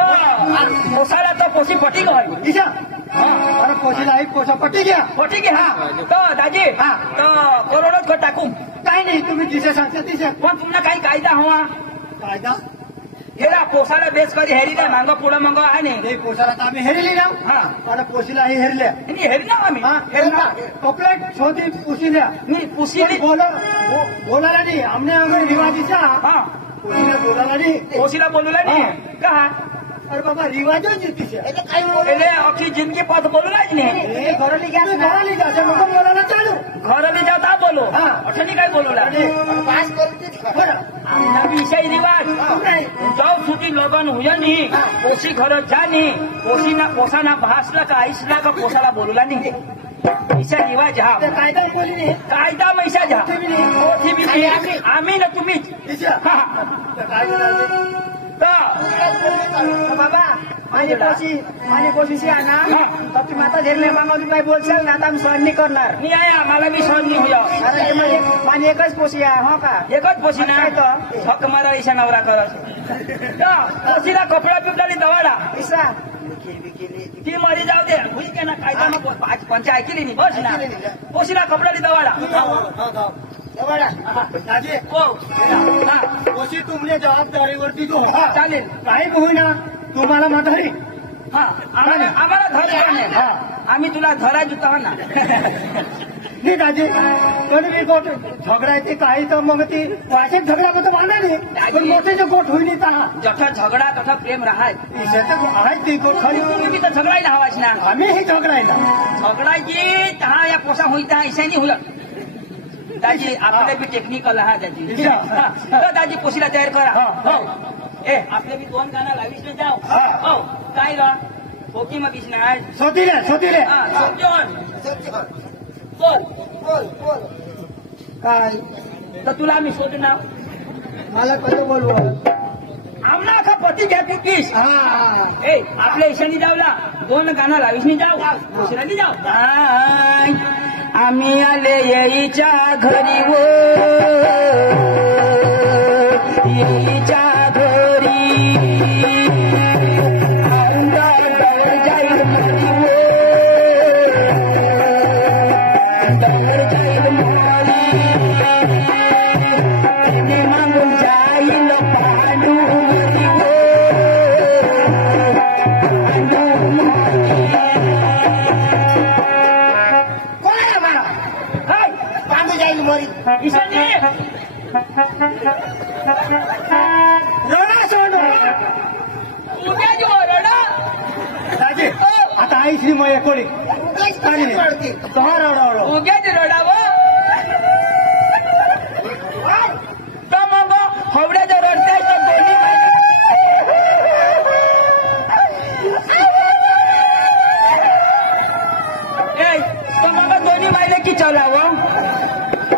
पोसाला तर पोशी पटी गय दिशा अरे पोशीला एक पोसा पटी घ्या पटी घे हा तर दाजी हा तर करोडच को टाकू काही नाही तुम्ही दिशा सांगता दिशा पण तुम्हाला काही कायदा हवा कायदा हेरा पोसाला बेस कधी हेरी नाही मांग पुढं मंग आहे नाही पोसाला तर आम्ही हेरली ना हा आणि पोशीला ही हेरल्या हेरी ना आम्ही हेरला कपलेट शोधी पुशील्या नाही पुशीली बोलायला नाही आमने वगैरे रिवाजीचा हा पोशीला बोलायला नाही पोशीला बोलूला नाही का अरे बाबा रिवाजच तिथे काय એટલે આખી જિંદગી પાછ બોલું જ ને घराली घ्यायचं मग बोलायला चालू ઘરે જાવ તા બોલો હા. અઠની કઈ બોલુલા पास करते આમના વિષય રિવાજ જાવ સુધી લગન હોય ની પોસી ઘર જા ની પોસીના પોસાના ભાસલા का आईसला का पोसाला बोलूला नाही विषय रिवाज हा कायदा बोलली नाही कायदा मैसा जा आम्ही ना तुम्हीच दिशा हा. काय बोलायचं तर बाबा माझी पोशी आहे ना तर तुम्ही आता झेरले मग तुम्ही काही बोलशाल ना आता आम्ही सहन नाही करणार मी आहे आम्हाला बी सहन नाही होय अरे ते माझी एकच पोशी आहे हो का एकच पोशी ना काय तो? हक मारा ईशा नवरा करत पोशीला कपडा पिपडाली दवाडा इसा ती मरी जाऊ दे हुई के ना कायदा मग पंच ऐकली नाही बस ना पोशीला कपडाली दवाडा दाजी हो हा पोशी तुमच्या जबाबदारीवरती जो चालेल काही होईना तुम्हाला म्हातारी हा आम्हाला धर नाही हा. आम्ही तुला धरा जुता ना नाही दाजी पण मी गोट झगडायचे काही तर मग ती वाशीत झगडा तर वाढणार नाही पण मोठे जे गोट होईल ता जठा झगडा तठा प्रेम राहाय आहे ती गोट खरी तुम्ही बी तर झगडायला हवाच ना आम्ही झगडायला झगडायची हा या पोसा होईल त्या ऐशानी होईल दाजी आपले बी टेक्निकल हा दाजी हा. तर दाजी पोशीला तयार करा हो ए आपले बी दोन गाणं लावीस ना जाऊ हो काय ग होकी मग बीस ना सोतीले हा सोजोन बोल काय तर तुला आम्ही शोध ना मला कसं बोलवू आमना का पती घ्या तू तीस हा ए आपल्या ईशानी जाऊला दोन गाणं लावीस नाही जाऊ पोशीला बी जाऊ आय, आम्ही आले येईच्या घरी वो येईच्या घरी अंगावर जाईल मरी वो अंगावर जाईल मरी तिने मागून जाईल पांडू मरी वो पांडू कोण आहे मला हाय पांडू जाईल मरी ईशानी रडा सोड उद्या जो रडा दाजी आता आई श्री मय कोणी पडते रड उद्याच रडावं तर मग हवड्याच्या रडताय तर दोन्ही तर मग दोन्ही माहिले की चलावं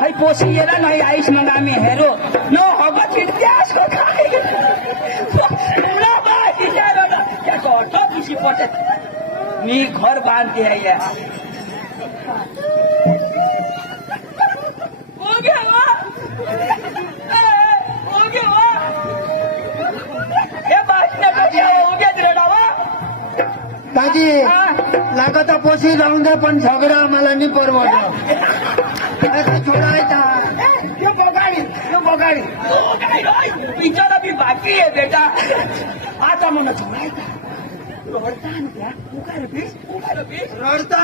हाय पोशी गेला नाही आईस मग आम्ही हेरो नो हवा फिरते असं काय खुशी पटत मी घर बांधते आहे या दाजी लागत पोशील जाऊन दे पण झगडा आम्हाला नाही परवडला सोडायचा बघाडी विचारा मी बाकी आहे बेटा आता मला सोडायचा रडता ना त्या तू काय रडीस रडता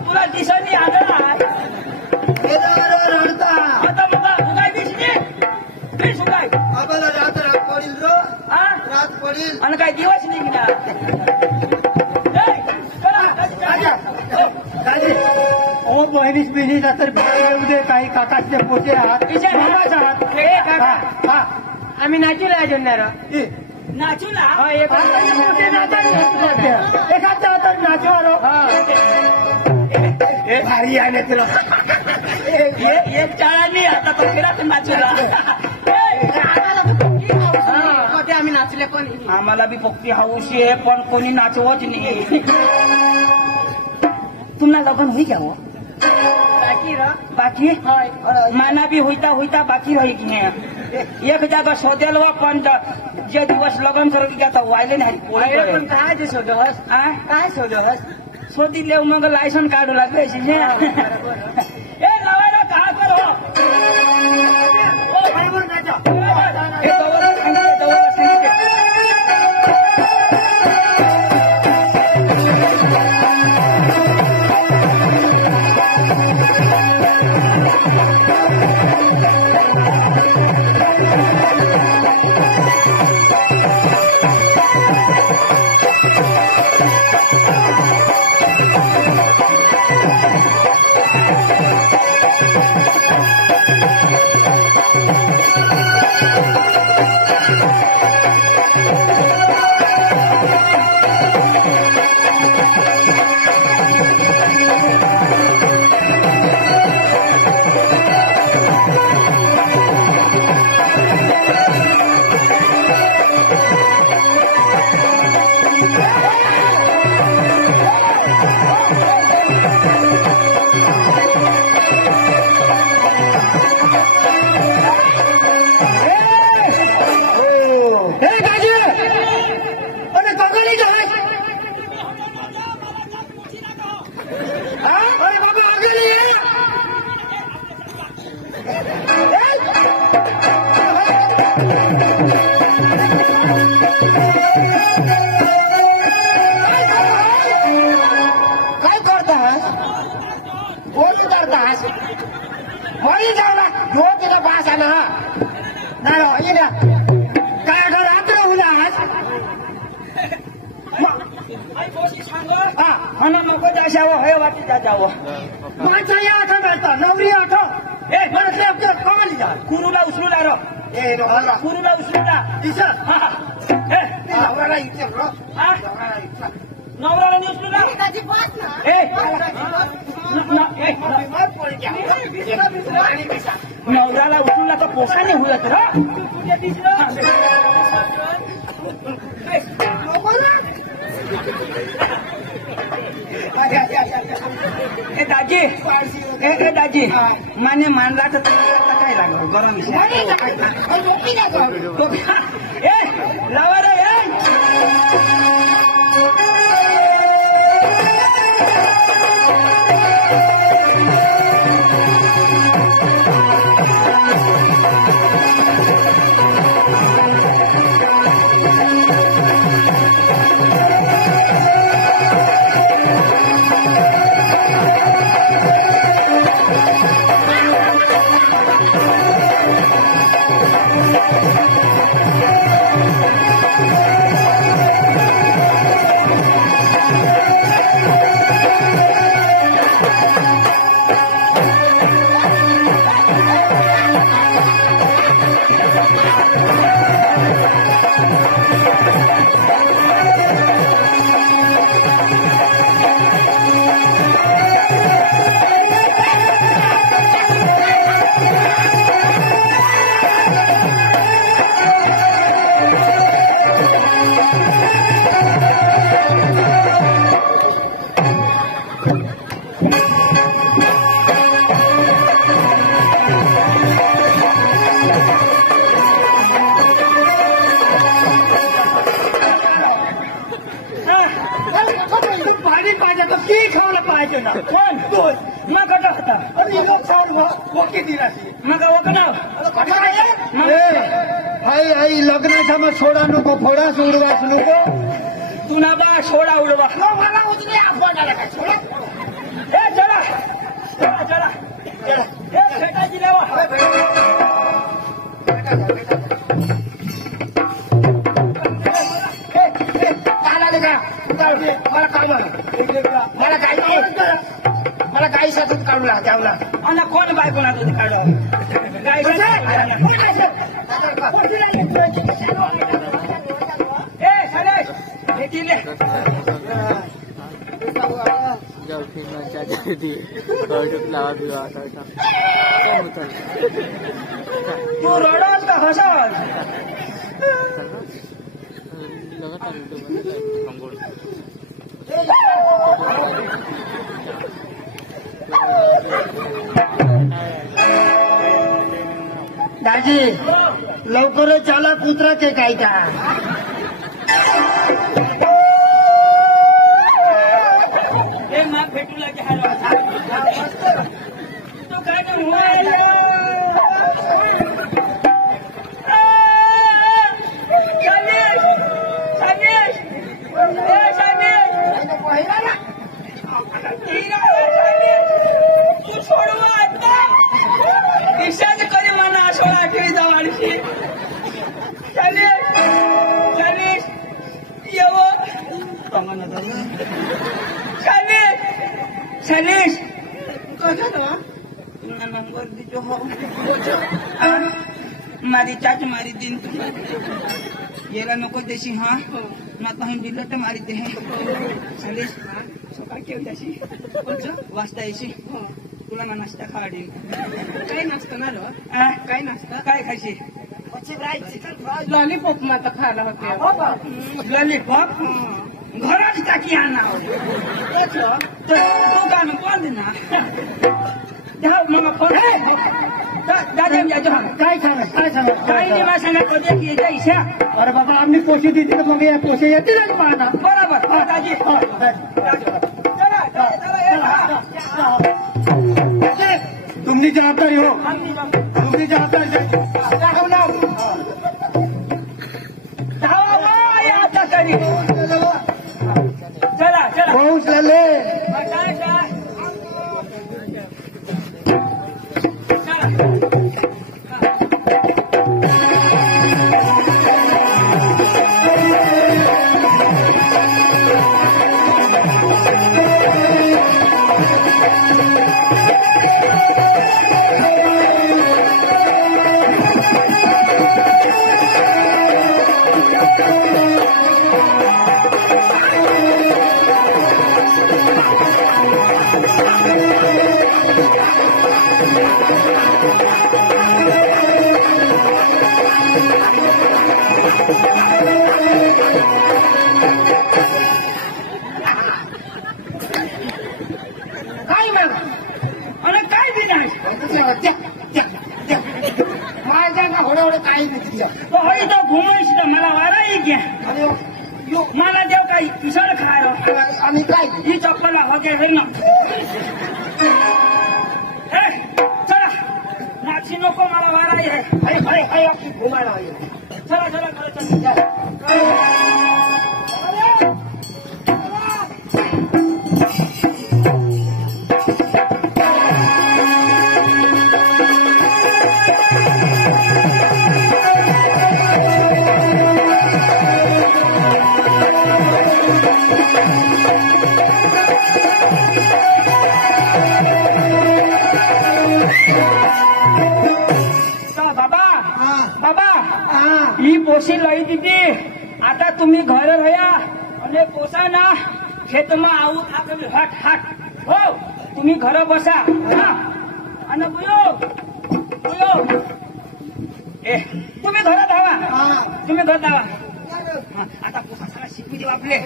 तुला दिसांनी आदर रडता आता बाबा उगाय दिसली मी सुकाय आम्हाला रात पडील रो रात पडील आणि काय दिवस निघणार ओ बहिणीच बिनीचा तर येऊ दे काही काकाचे पोचे आहात आम्ही नाचू राजणार नाचू ना एखाद्या हातात नाचवा भारी आहे तुला एक टाळांनी आता तो फिरात नाचूला आम्ही नाचले पण आम्हाला बी फक्ती हौशी आहे पण कोणी नाचवत नाही पुन्हा लग्न होई घ्यावं बाकी माना बी होईता होईता बाकी राही की नाही एक जागा शोधेल वा पण जे दिवस लग्न करत घ्या तर व्हायले नाही पण काय ते शोधस काय शोधस शोधी लेव मग लायसन काढू लागले हे लावायला का करो नवरी आठ कुरूला उचलूला रो कुरूला उचलूला नवराला नाही उचलूला नवराला उचलूला तर पोसाने होत रा दाजी दाजी माने मानला तर काय लागलं गरम लावा रे ती खायला पाहिजे ना कोण तोच मग कटा होता आणि लोक खाऊन किती राहते मग वकनाव आई आई लग्नाचा मग सोडा नको फोडा सोडवास नको तुला बा सोडा उडवा मला उचले आपण काय सोडा ए चला चला चला ए फेटाची लेवा मला काही साथून काढू लागला आणि कोण बाय कोणा तुझी काढलं काय ए सलेश भेटीले तू रडस का हसस दाजी लवकरच चला कुत्रा के काय का ए माग भेटू लागे हॅलो तो काय कर तू सोडवा आता दिशाच कधी मना सोळा आठवी जावाडीशी चालीस येव चालीस नंबर दीजो हो मारी चाच मारी दिन तुला येला नको देशी हा ना तो हम बिलट मारी दे चालीस सकाळ केव त्याशी वाजता येशी तुला ना नाश्ता खाडी काय नाश्ता ना रो काय नाश्ता काय खायची लॉलीपॉप माता खायला होते लॉलीपॉप घरात टाकी आणा दुकान बंद ना जाऊ मग फोन दादा काय सांगा काय सांगा काही नाही माझ्या कधी यायच्या इशा अरे बाबा आम्ही पोशी दिली तर मग या पोशी येतील ना पाहता बरोबर दाजी तुमची जबाबदारी हो तुमची जबाबदारी आता तरी चला चला पाऊस झाले काय चला काय मग आणि काय बी नाही माझ्या का होडे काही नाही होई तो घुमायच मला वारा घ्या मला देव काही किसळ खाय आम्ही काय ही चप्पल वगैरे ना चला नाची नको मला वारा आहे घुमायला चला चला चला ही पोशी लई दिदी आता तुम्ही घर रहा आणि पोसा ना खेतमा आऊ हट हट हो तुम्ही घर बसा आणि बुयो ए तुम्ही घरात धावा तुम्ही घर धावा आता पोसा सगळा शिकू देऊ आपले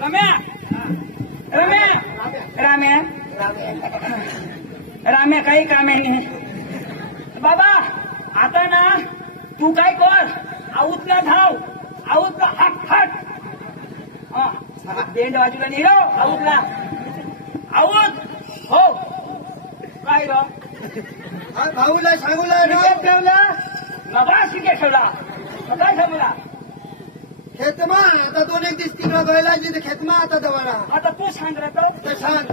रम्या रम्या राम्या राम्या काही कामे नाही बाबा आता ना तू काय कर आऊत ना धाव आऊत ना हट हट बेंड बाजूला नाही रो आऊतला आऊत हो काय रो भाऊला सांगूला ठेवला नबा शिके ठेवला काय ठेवला खेतमा आता 2-1 दिवस तिकडं गयला तिथे खेतमा आता दवारा आता तू सांग रे तर सांग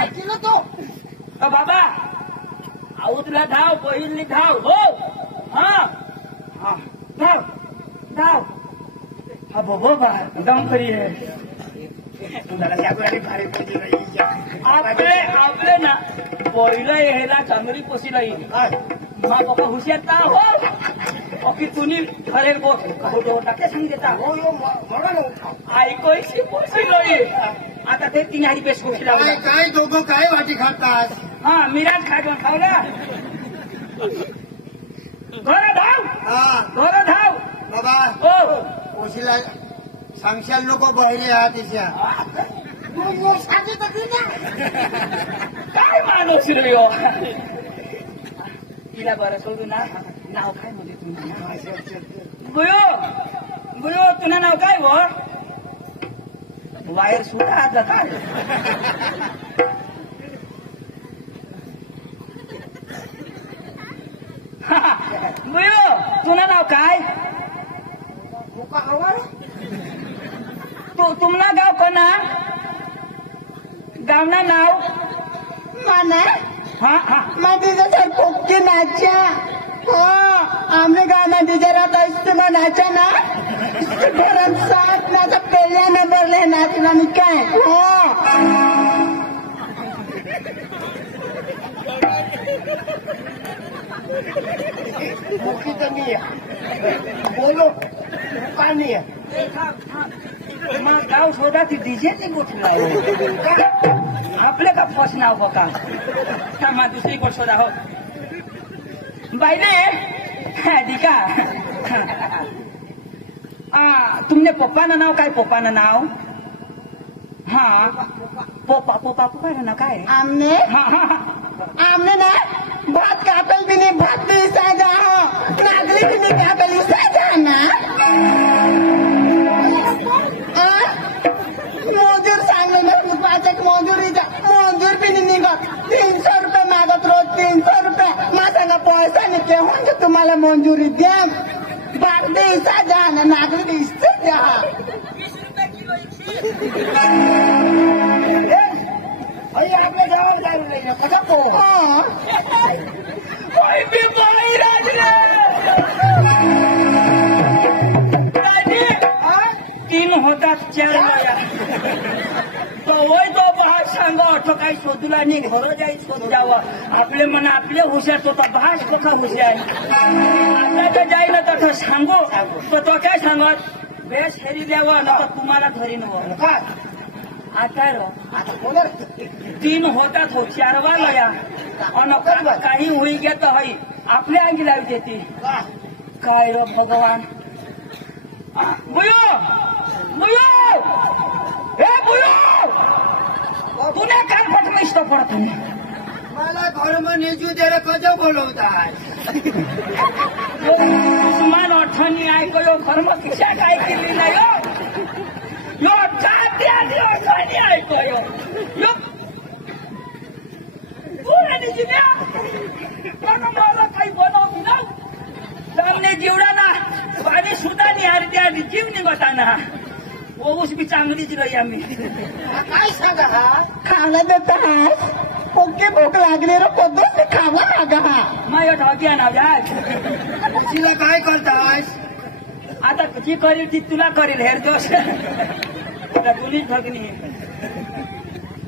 ऐकलं तो बाबा आऊतला धाव पहिली धाव हो हा हा धाव धाव हा बाबा दम करी आपले ना पहिलं यायला चांगली पोशी नाही मा बाबा हुशार ना हो की तुम्ही ठरेल फोटो टाके सांग देता हो ऐकायची पोशी नाही आता ते 3 बेस पोशी लागला काय दोघं काय वाटी खातात हा मिराज खाजवून खावला घर धाव हा घर धाव बाबा हो पोशीला सांगशाल नको बहिरे आहात तिच्या काय माणूस रे हो तिला बरं सोडू ना नाव काय म्हणजे तुम्ही बुयो बुयो तुला नाव काय हो वायर सुटा आता काय बुयो तुला नाव काय तुमना गाव कोणा गावना नाव माना हा हा माझीचं सर पोक्की नाचा हो आमने गाना डिजरात असतो नाचा ना घरात 7 नाचा पहिल्याने भरले नाचला मी काय हो मुखी तर मी बोलो का नाही मला गाव शोधा ती डीजेची गोष्ट आपले का फर्स्ट नाव बघा का दुसरी गोष्ट शोधा हो बाईले दिका तुमने पप्पानं नाव काय पप्पानं नाव हा पप्पानं नाव काय आमने हा हा हा आमने ना भात कापेल भी नहीं भात भी साजा हो नागरिक भी नहीं कापेल साजा ना मजूर सांगले ना पाचक मजूर भी नहीं निघत 300 रुपये मागत रोज 300 रुपये मा सांगा पैसा नाही केव्हा तुम्हाला मंजुरी द्या भात भी साजा ना नागरिक इससे द्या आपल्या गावात जाऊ नाही कसा पो तीन होतात 4 बाया तो वय तो भाष सांग अठो काही शोधूला नाही घर जाई शोध जावं आपले म्हणा आपले हुशार तो भाष कसा हुशार आता तर जाईल तर सांगो तो काय सांगत बेस हेरी द्यावं ना तुम्हाला धरीन काय आता आता बोलर 3 होतात हो 4 लया अन काही होई घेत हई आपल्या अंगी लावी देते काय रो भगवान बुयो बुयो हे बुयो तुने काल पटम इष्ट पडत मला घरमा नेजू त्याला कसं बोलवतात उस्मान अठ्ठणी ऐकयो कर्म किशा काय केली नाही यो खाद्यादी अठ्ठणी ऐकयो यो पुरा निजिन्या पण मला काही बनवू ना सामने जीवडा ना पाणी सुद्धा नाही अर्ध्या जीव निघताना ओऊस बी चांगलीच रही आम्ही काय सांगा हा खाना देता है ओके भूक लागली रे कोदो से खावा लागा हा माझ्या ढाक्या ना जा तिला काय करतास आता जी करील ती तुला करेल हेर जोश तुलीच भगनी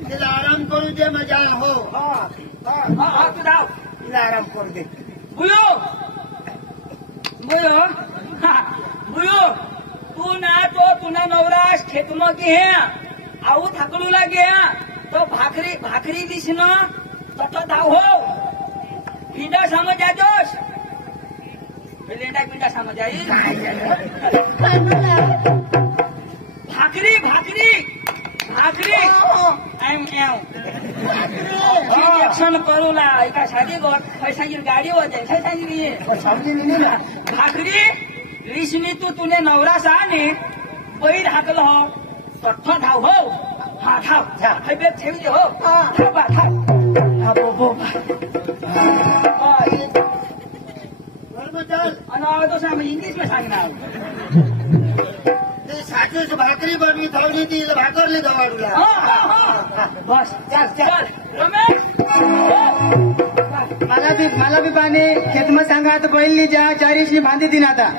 तिला आराम करू दे मजा हो तू जाव तिला आराम करू दे बुयो बुयो बुयो तू ना तो तुना नवराश खेतम की हे आऊ थाकलू लागे तो भाकरी दिस ना तो धाव हो पिंडा समज जोश लेंडा पिंडा समज आई भाकरी भाकरी भाकरी इंजेक्शन करू ला एका शादी गोट पैसाची गाडी होते पैसाची भाकरी रिशनी तू तुने नवरा सा ने बैल हाकल हो कठ्ठा धाव हो हा धाव हे बेग ठेवी दे हो धाव बा धाव बो आणि तो सांग इंग्लिश में सांगणार साखरेची भाकरी बनवी थावली ती भाकरली दवाडूला बस चल चल रमेश मला बी पाणी खेतमा सांगा आता बैलनी जा चारीशी बांधी दिन आता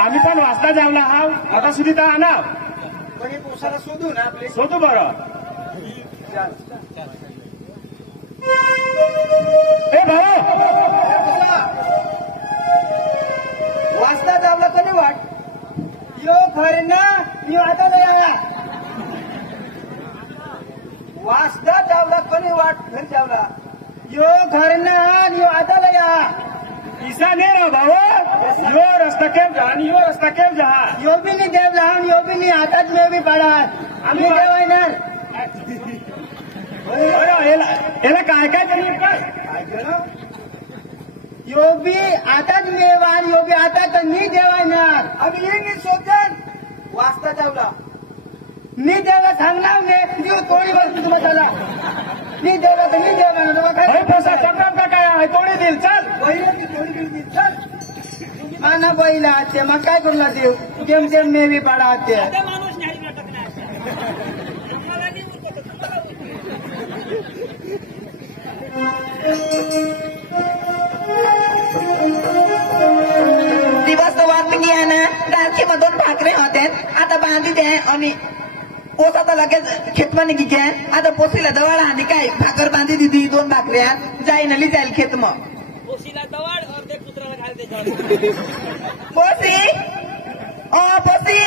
आम्ही पण वाजता जावला हा आता सुनीता आणा कोणी पोसाला शोधू ना आपले शोधू बरं ए भाऊ वाजता जावला कोणी वाट यो खरे ना यो आता नाही आया वाजता जावला कोणी वाट घर जावला यो घर ना यो आता लया ईसा नाही रा भाऊ यो रस्ता केव जा आणि यो रस्ता केव जा यो बी नाही देव लहान यो बी नाही आताच मे बी पडात आम्ही देवाय ना याला काय काय तरी काय यो बी आताच मेवान यो बी आता तर मी देवाय ना आम्ही येईन शोधन वाजता जावला मी देवाला सांगणार नाही यो तोडी बसतो तुम्हाला मी देवा तर मी देवा काय पैसा चक्राम का काय आहे तोडी देईल चल माना बैला ते मग काय करूला देव तेम तेम मे बी पाडा ते माणूस नाही नाटक दिवस वाटली आहे ना राखीमा 2 भाकरे होते आता बांधी दे आणि पोसा तर लगेच खेतमा निघी घ्या आता पोसीला दवाड आणि काय भाकर बांधी दिली 2 भाकऱ्या जाईन ली जाईल खेतमा पोशीला दवाड अर्धे कुत्राला घालते जाऊ पोसी ओ पोसी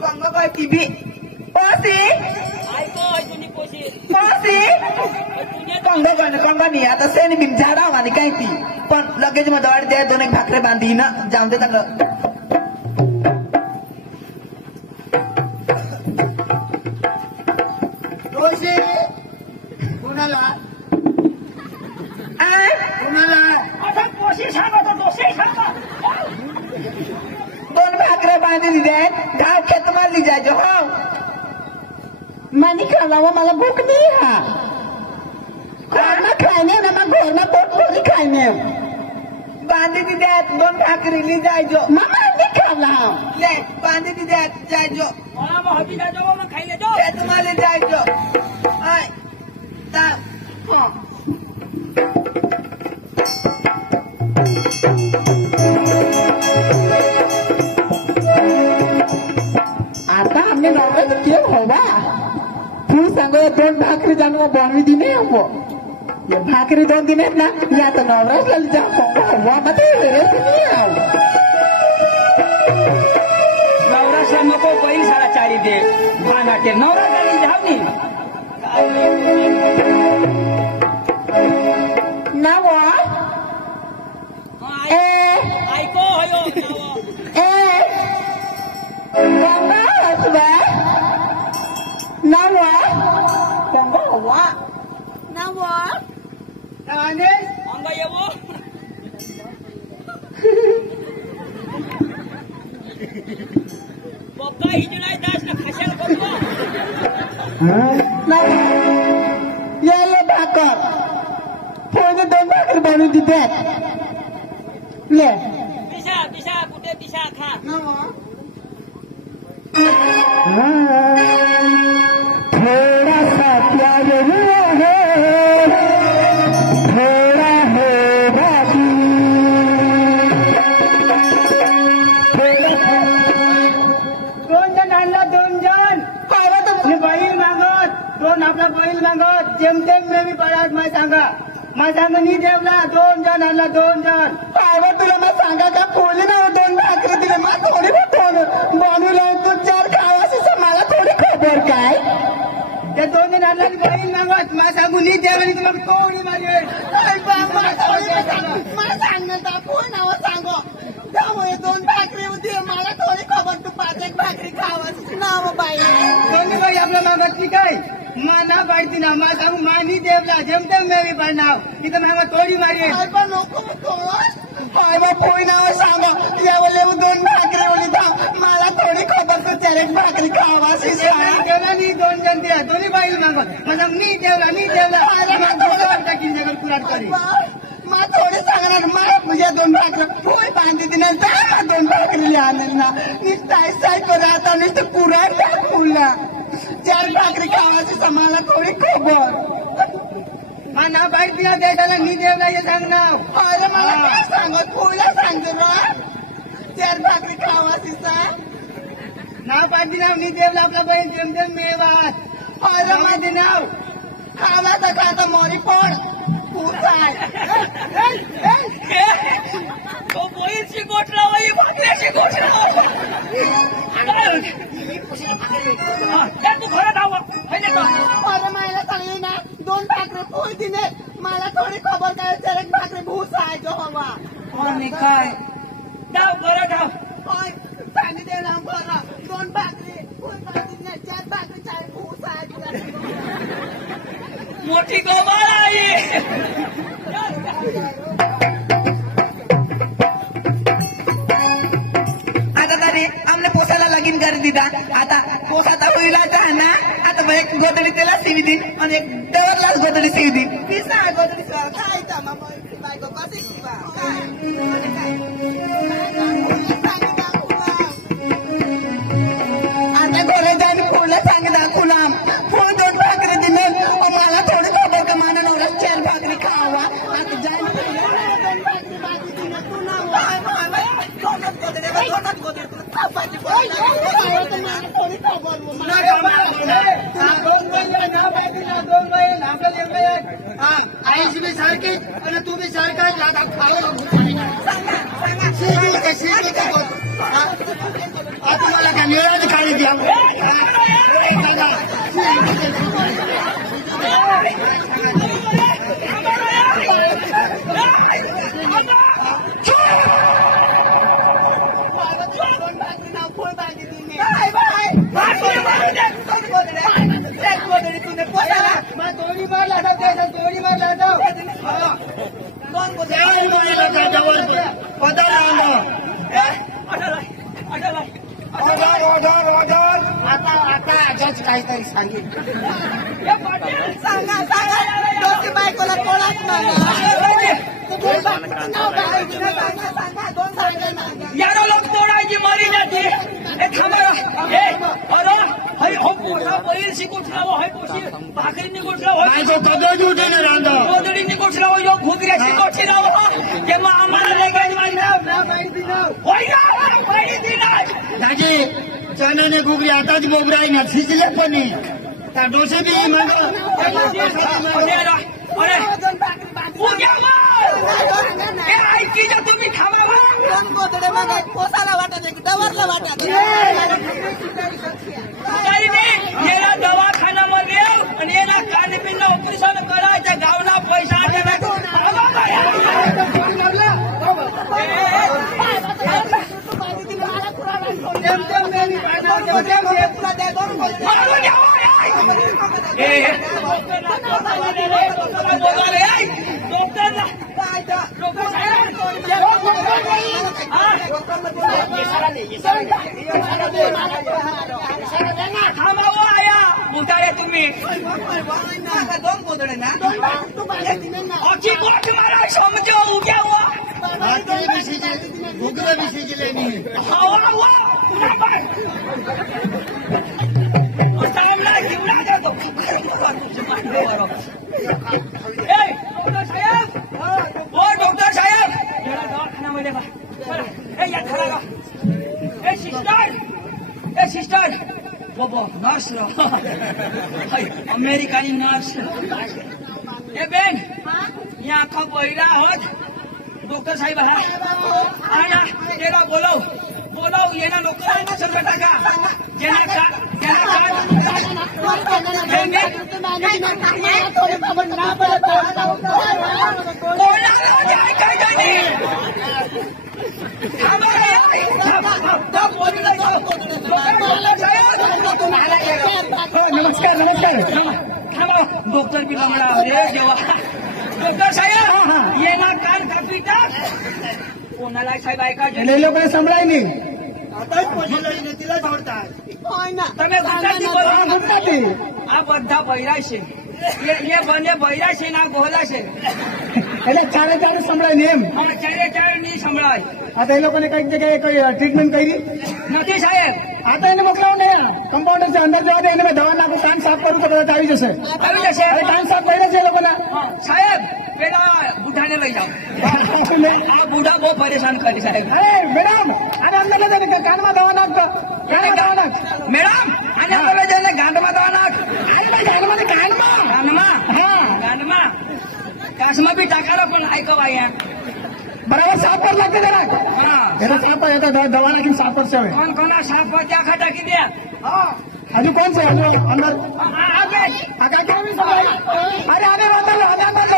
कंग काय टीव्ही पोसी ऐको तुम्ही पोशी पोसी कंग नाही आता सेन बिन झाडा आणि काय ती पण लगेच मग दवाड द्या 2 भाकरे बांधी ना जाऊन दे चांगलं कोणाला पोशी सांगतो दोषी सांगा 2 भाकऱ्या बांधी दिल्या गाव खेत मारली जायचो हो मानी खालावा मला भूक नाही हा घरमा खायने ना मग घरमा पोट पोरी खायने बांधी दिल्या 2 भाकरी जायचो मामा नाही खाला ले बांधी दिल्या जायचो मग हबी जाओ मग खायला जाओ खेत मारली जायचो आय ता हो आता आम्ही नवऱ्यात केव हवा तू सांगो 2 भाकरी जाणू बनवी दिने हो ये भाकरी 2 दिने ना या तर नवऱ्याला जा हवा मध्ये नवरा श्रमको बैल सारा चारी दे भानाटे नवरा गाडी धावनी नाव ए ऐको हयो ए गंगा हसबे नाव गंगा हवा नाव अंग येवो पप्पा हिजडाय दास ना खशाल करतो नाव याले भाकर फोन 2 भाकर बनवून दिले ले दिशा दिशा कुठे दिशा खा थोड़ा सा प्यार हुआ है थोड़ा है बाकी 2 जण आणला 2 जण बैल मागत 2 आपला बैल मागत जेमतेम मे बी पडात माय सांगा नी देवला 2 जण आणला 2 जण तुला मग सांगा का खोली ना 2 भाकरी दिले मा थोडी बनवलं तू 4 खावास मला थोडी खबर काय त्या 2 दिन आणला बहीण मागत मा सांगू नी देवानी तुम्हाला कोणी मारे मला सांगण्याचा कोण नाव सांगो त्यामुळे 2 भाकरी होती मला थोडी खबर तू 5 भाकरी खावास नाव बाई कोणी बाई आपल्या मागत नी काय मा ना पाडती ना मा सांगू मा नी देवला जेमतेम मेवी पाडनाव तिथं मागा तोडी मारे नको काय बा कोणी नाव सांगो यावले 2 भाकरी होती मला थोडी खबर तू 4 भाकरी खावास देवला नी 2 जण दिला दोन्ही बाईल मागत माझा नी देवला टाकी जगल कुराट करी मा थोडी सांगणार मा तुझ्या 2 भाकरी पोय बांधी दिना 2 भाकरी आणणार ना निस्ताय साय करा आता नुसतं कुराट टाकूला 4 भाकरी खावायची मला थोडी खबर मा ना पाडती ना देशाला नी देवला हे सांग ना अरे मला काय सांगत कोयला सांगतो ना 4 भाकरी खावायची ना पाडती ना नी देवला आपला बहीण जेमतेम मेवात अरे माझे नाव खावायचं का आता मोरी कोण तू काय तो बैलची गोठ लावाई भाकऱ्याची गोठ लावाई तू घरात आवा माहिती का अरे मला सांगले ना 2 भाकरी पोय दिने मला थोडी खबर काय 4 भाकरी भूस आहे जो हवा आणि काय जाव बरं जाव होय सांगितले ना बरं 2 भाकरी पोय बांधी दिने 4 भाकरी चाय भूस आहे मोठी गोमाळ आहे आता तरी आमने पोसाला लगीन कर दिदा आता पोसाचा होईला ना आता एक गोदडी त्याला शिवी दिन आणि एक डवरलाच गोदडी शिवी दिन पिसा गोदडी काय बायको कशी शिवा आता घरे जाऊन फुलं सांग दाखवला फुल 2 भाकरी दिले मला थोडी खबर का माना नवरा 4 भाकरी खावा आता जाऊन आईशी बी सारखी आणि तू बी सारखा तुम्हाला काय निळाची खाली द्या दोन्ही मारला दोन्ही मारला आता आजच काहीतरी सांगितलं सांगा दोघी बायकोला कोणाच यारो लोक तोडायची मारी जाते हे थांबा हे अरे हई हो पोसा बैल शिकोठलाव हई पोशी भाकरीनी गोठलाव नाही तो कदोज उठे ना रांदा गोदडीनी गोठलाव यो घुगऱ्या शिकोठलाव ते मग आम्हाला लेगायची मारी ना होय ना बैली नाही दाजी चण्याने घुगरी आताच बोबराई ना शिजले पण त्या डोसे बी अरे उद्या हे ऐकी जा तुम्ही थांबा पोसाला वाटत डवरला वाटत येला दवाखान्यामध्ये आणि येला कानपिंड ऑपरेशन करायचं गावना पैसा थांबावं आया उतारे तुम्ही दोन गोदडे ना अची गोठ मारा समजो उग्या घुगरे बी शिजले नाही हवा डॉक्टर साहेब दवाखान्यामध्ये या खरा सिस्टर बाबा नर्स अमेरिकानी नर्स हे बेन या आखा पहिला आहोत डॉक्टर साहेब आहे त्याला बोलव बोलाव येणं लोक सर्व टाका ज्यांना नमस्कार नमस्कार डॉक्टर बिलमला रे देवा डॉक्टर साहेब येणं कान कापी टाक कोणाला साहेब ऐका એ લોકોને સંભળાય નહીં आता पोशी लઈને तिला जोडतात તમે ગુજરાતી બોલો ગુજરાતી આ બધા બૈરા છે એ બંને બૈરા છે ના ગોહલા છે એટલે ચારે ચારે સંભળાય ને એમ અને ચારે ચારે નહીં સંભળાય આ તો એ લોકોને કઈક જગ્યાએ કોઈ ટ્રીટમેન્ટ કરી નથી સાહેબ આ તો એને મોકલાવો ને કમ્પાઉન્ડર છે અંદર જવા દે એને મેં દવા નાખું કાન સાફ કરું તો કદાચ આવી જશે આવી જશે અરે કાન સાફ કર્યા છે એ લોકોના સાહેબ પેલા બુઢાને લઈ જાઓ આ બુઢા બહુ પરેશાન કરી સાહેબ અરે મેડમ આને અંદર લઈ જઈને કાનમાં દવા નાખતો કાનમાં દવા નાખ મેડમ આને અંદર લઈ જઈને ગાંઠમાં દવા નાખ કાનમાં કાનમાં ગાંઠમાં હા ગાંઠમાં કાશમાં બી ટાકારો પણ આયકો અહીંયા બરાબર સાફ પર લાગते जरा હા એનો સાફ પર દવા નાખીને સાફ કરશે હવે કોણ કોના સાફ પર ત્યાં ખાટા કી દે હજુ કોણ છે હજુ અંદર આગે આ કઈ કેવી સંભળાય અરે આને અંદર લો આને અંદર લો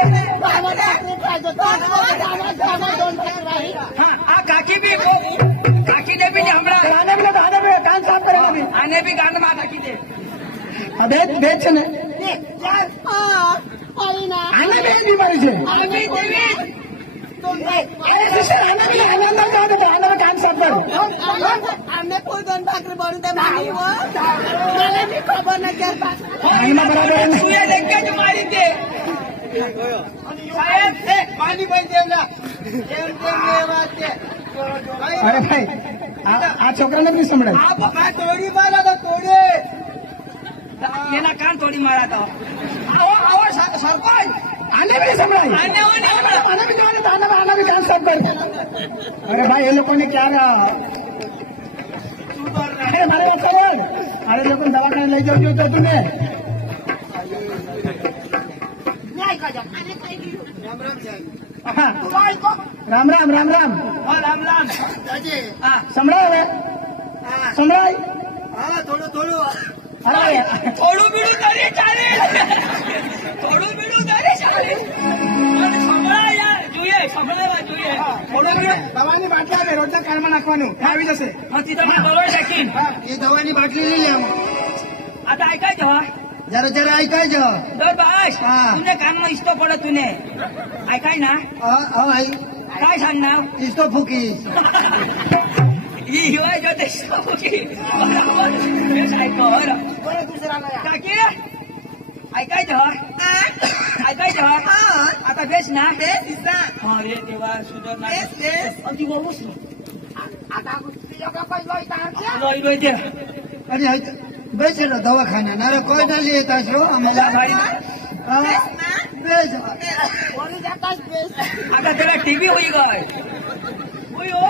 આ કાકી બી કાકીને બી હમણાં આને બી આને બી કાન સાફ કરે નથી આને બી ગાંઠમાં નાખી દે આ બે છે ને આને બે બીમારી છે અરે સિસ્ટર આને બી આને અંદર જાવ દે આને બી કાન સાફ કર અમને કોઈ દોન ભાકરી બોલું તે મારી હો મને બી ખબર નથી આમાં બરાબર સુએ લેકે જ મારી દે સાહેબ પાણી ભાઈ દેવલા જેમ તેમ એ વાત છે અરે ભાઈ આ છોકરાને બી સંભળાય આ તોડી મારા તો તોડે એના કાન તોડી મારા તો આવો આવો સરપંચ આને બી સંભળાય આને ઓને આને બી જોવા દે આને બી કાન સાફ કર અરે ભાઈ એ લોકોને ક્યાં અરે મારે વાત સાંભળ અરે લોકોને દવાખાને લઈ જાવ તો તું ને રામ રામ રામ રામ રામ રામ હા સંભળાય હવે સંભળાય હા થોડું થોડું અરે થોડું બીડું તરી ચાલે થોડું બીડું તરી ચાલે અને સંભળાય જોઈએ સંભળાવા જોઈએ થોડું બીડું દવાની બાટલા આવે રોજના કાનમાં નાખવાનું આવી જશે હતી તમે બરોબર શકી એ દવાની બાટલી લઈ લે આ તો આઈ કઈ જવા જરા જરા આઈ કઈ જાઓ દર બાસ હા. તુને કામનો ઈસ્તો પડે તુને આઈ કઈ ના આઈ काय सांगणार इस्तो फुकी ही हिवाय जाते बरोबर हेच ऐक बरं काकी ऐकायचं ऐकायचं आता बेस ना अरे देवा सुधारणार अगदी बघूच लोई लोई ते आणि बेसेल दवाखाना ना रे कोई ना लिहित असो आम्हाला बेस आता त्याला टीव्ही होई गय होई हो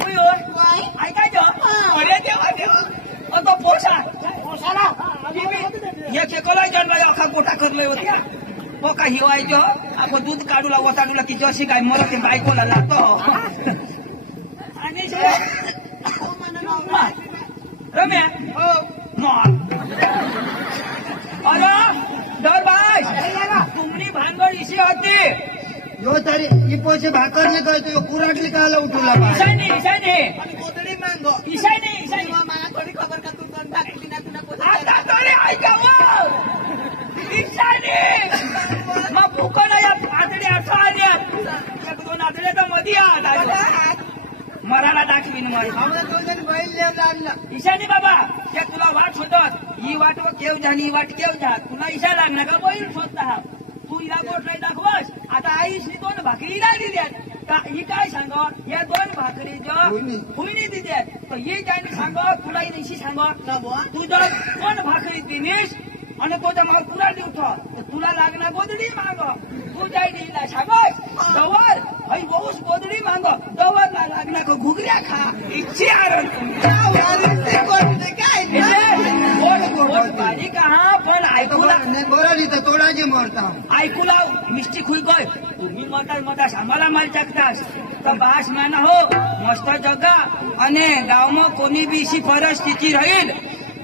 होई हो ऐकायचं अरे देवा देवा तो पोसा पोसाला एक एकोला जनला अखा कोटा करलोय होता हो का हिवायचं आपण दूध काढूला ओताडूला की जशी काय मरत ते बायकोला लागतो आणि रम्या अरे डर बाय तुमनी भानगड इशी होती यो तरी ही पोचे भाकर ने कहतो कुराटली काला उठवला ईशानी ईशानी कोतडी मांगो ईशानी ईशानी मला थोडी खबर का तू कोण टाकली ना तुला आता तरी ऐकावं ईशानी मग फुकट या आतडी असा आल्या एक दोन आतड्या तर मध्ये आत मराला दाखवीन मग आम्हाला दोन बैल नेला आणला ईशानी बाबा हे तुला वाट शोधत ही वाट केव झाली ही वाट केव झा तुला ईशा लागणार का बैल शोधता तू हिला गोठ नाही दाखवस आता आईशी दोन भाकरी हिला दिल्यात का ही काय सांग या दोन भाकरी हुईनी दिल्यात तर ही त्याने सांग तुला इशी सांग तू जर दोन भाकरी दिनीस आणि तो जर मला तुला देवतो तर तुला लागणार गोदडी माग तू जाई दिला सांगस दवर हई बहुस गोदडी माग दवर लागणार का घुगऱ्या खा इच्छे आरण बारी कहा पण ऐकूला बोराडी तर तोडाजी मोरता ऐकूला मिस्टेक होई गय तुम्ही मतास आम्हाला माल टाकतास તો બાસ માના હો મસ્ત જગા અને ગામમાં કોની બી સી પરિસ્થિતિ રહીલ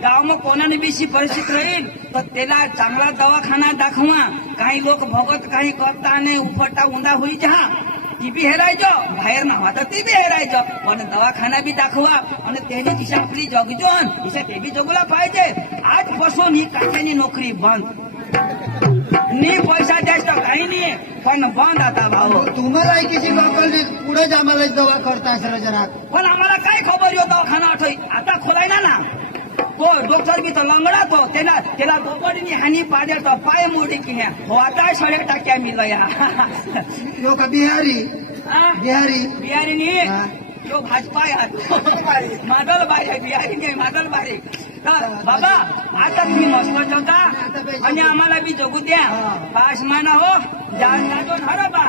गावમાં કોનાની બી સી પરિસ્થિતિ રહીલ તો તેના ચાંગલા દવાખાના દાખવા काही लोक भगत काही करता ने उपटा उंदा होई जा ती बी हेरायचो बाहेर नावा तर ती बी हेरायचो पण दवाखाना बी दाखवा आणि त्याने दिशा आपली जगजोन दिशा ते बी जगला पाहिजे आजपासून ही काट्यानी नोकरी बंद नी पैसा जास्त काही नाही पण बंद आता भाऊ तुम्हाला किती लोकांनी पुढेच आम्हाला दवा करता सर जरा पण आम्हाला काय खबर येतो दवाखाना आठवई आता खोलायला ना तो डॉक्टर बी तो लंगडा तो त्याला दोपडीनी हानी पाडे तो पाय मोडी की हो आता 1.5% मिळया यो का बिहारी बिहारी नी यो भाजपा मादल बारी बिहारी नाही मादल बारी बाबा आता तुम्ही मस्त जगा आणि आम्हाला बी जगू द्या पाच माना हो जाजोन हरा बा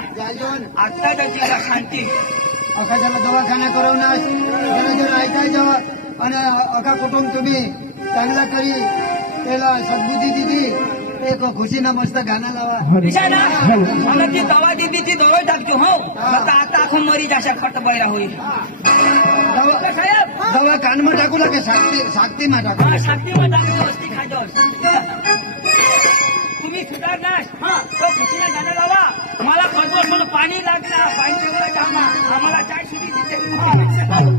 आता त्याची शांती अखाद्याला दवाखाना करवणार जरा जरा ऐकायचं आणि अखा कुटुंब तुम्ही चांगला करी त्याला सद्बुद्धी दिली एक खुशीना मस्त गाणं लावा ना मला ती दवा दिली ती दररोज टाकतो हो आता आखून मरी जाशा खट बैरा होईल दवा कानमा टाकू लागे साखतीमा टाकू साखतीमा टाकतो वस्ती खाजो तुम्ही सुधारणार तो खुशीला गाणं लावा मला खर्च पाणी लागला पाणी ठेवलं आम्हाला चाय सुधी दिली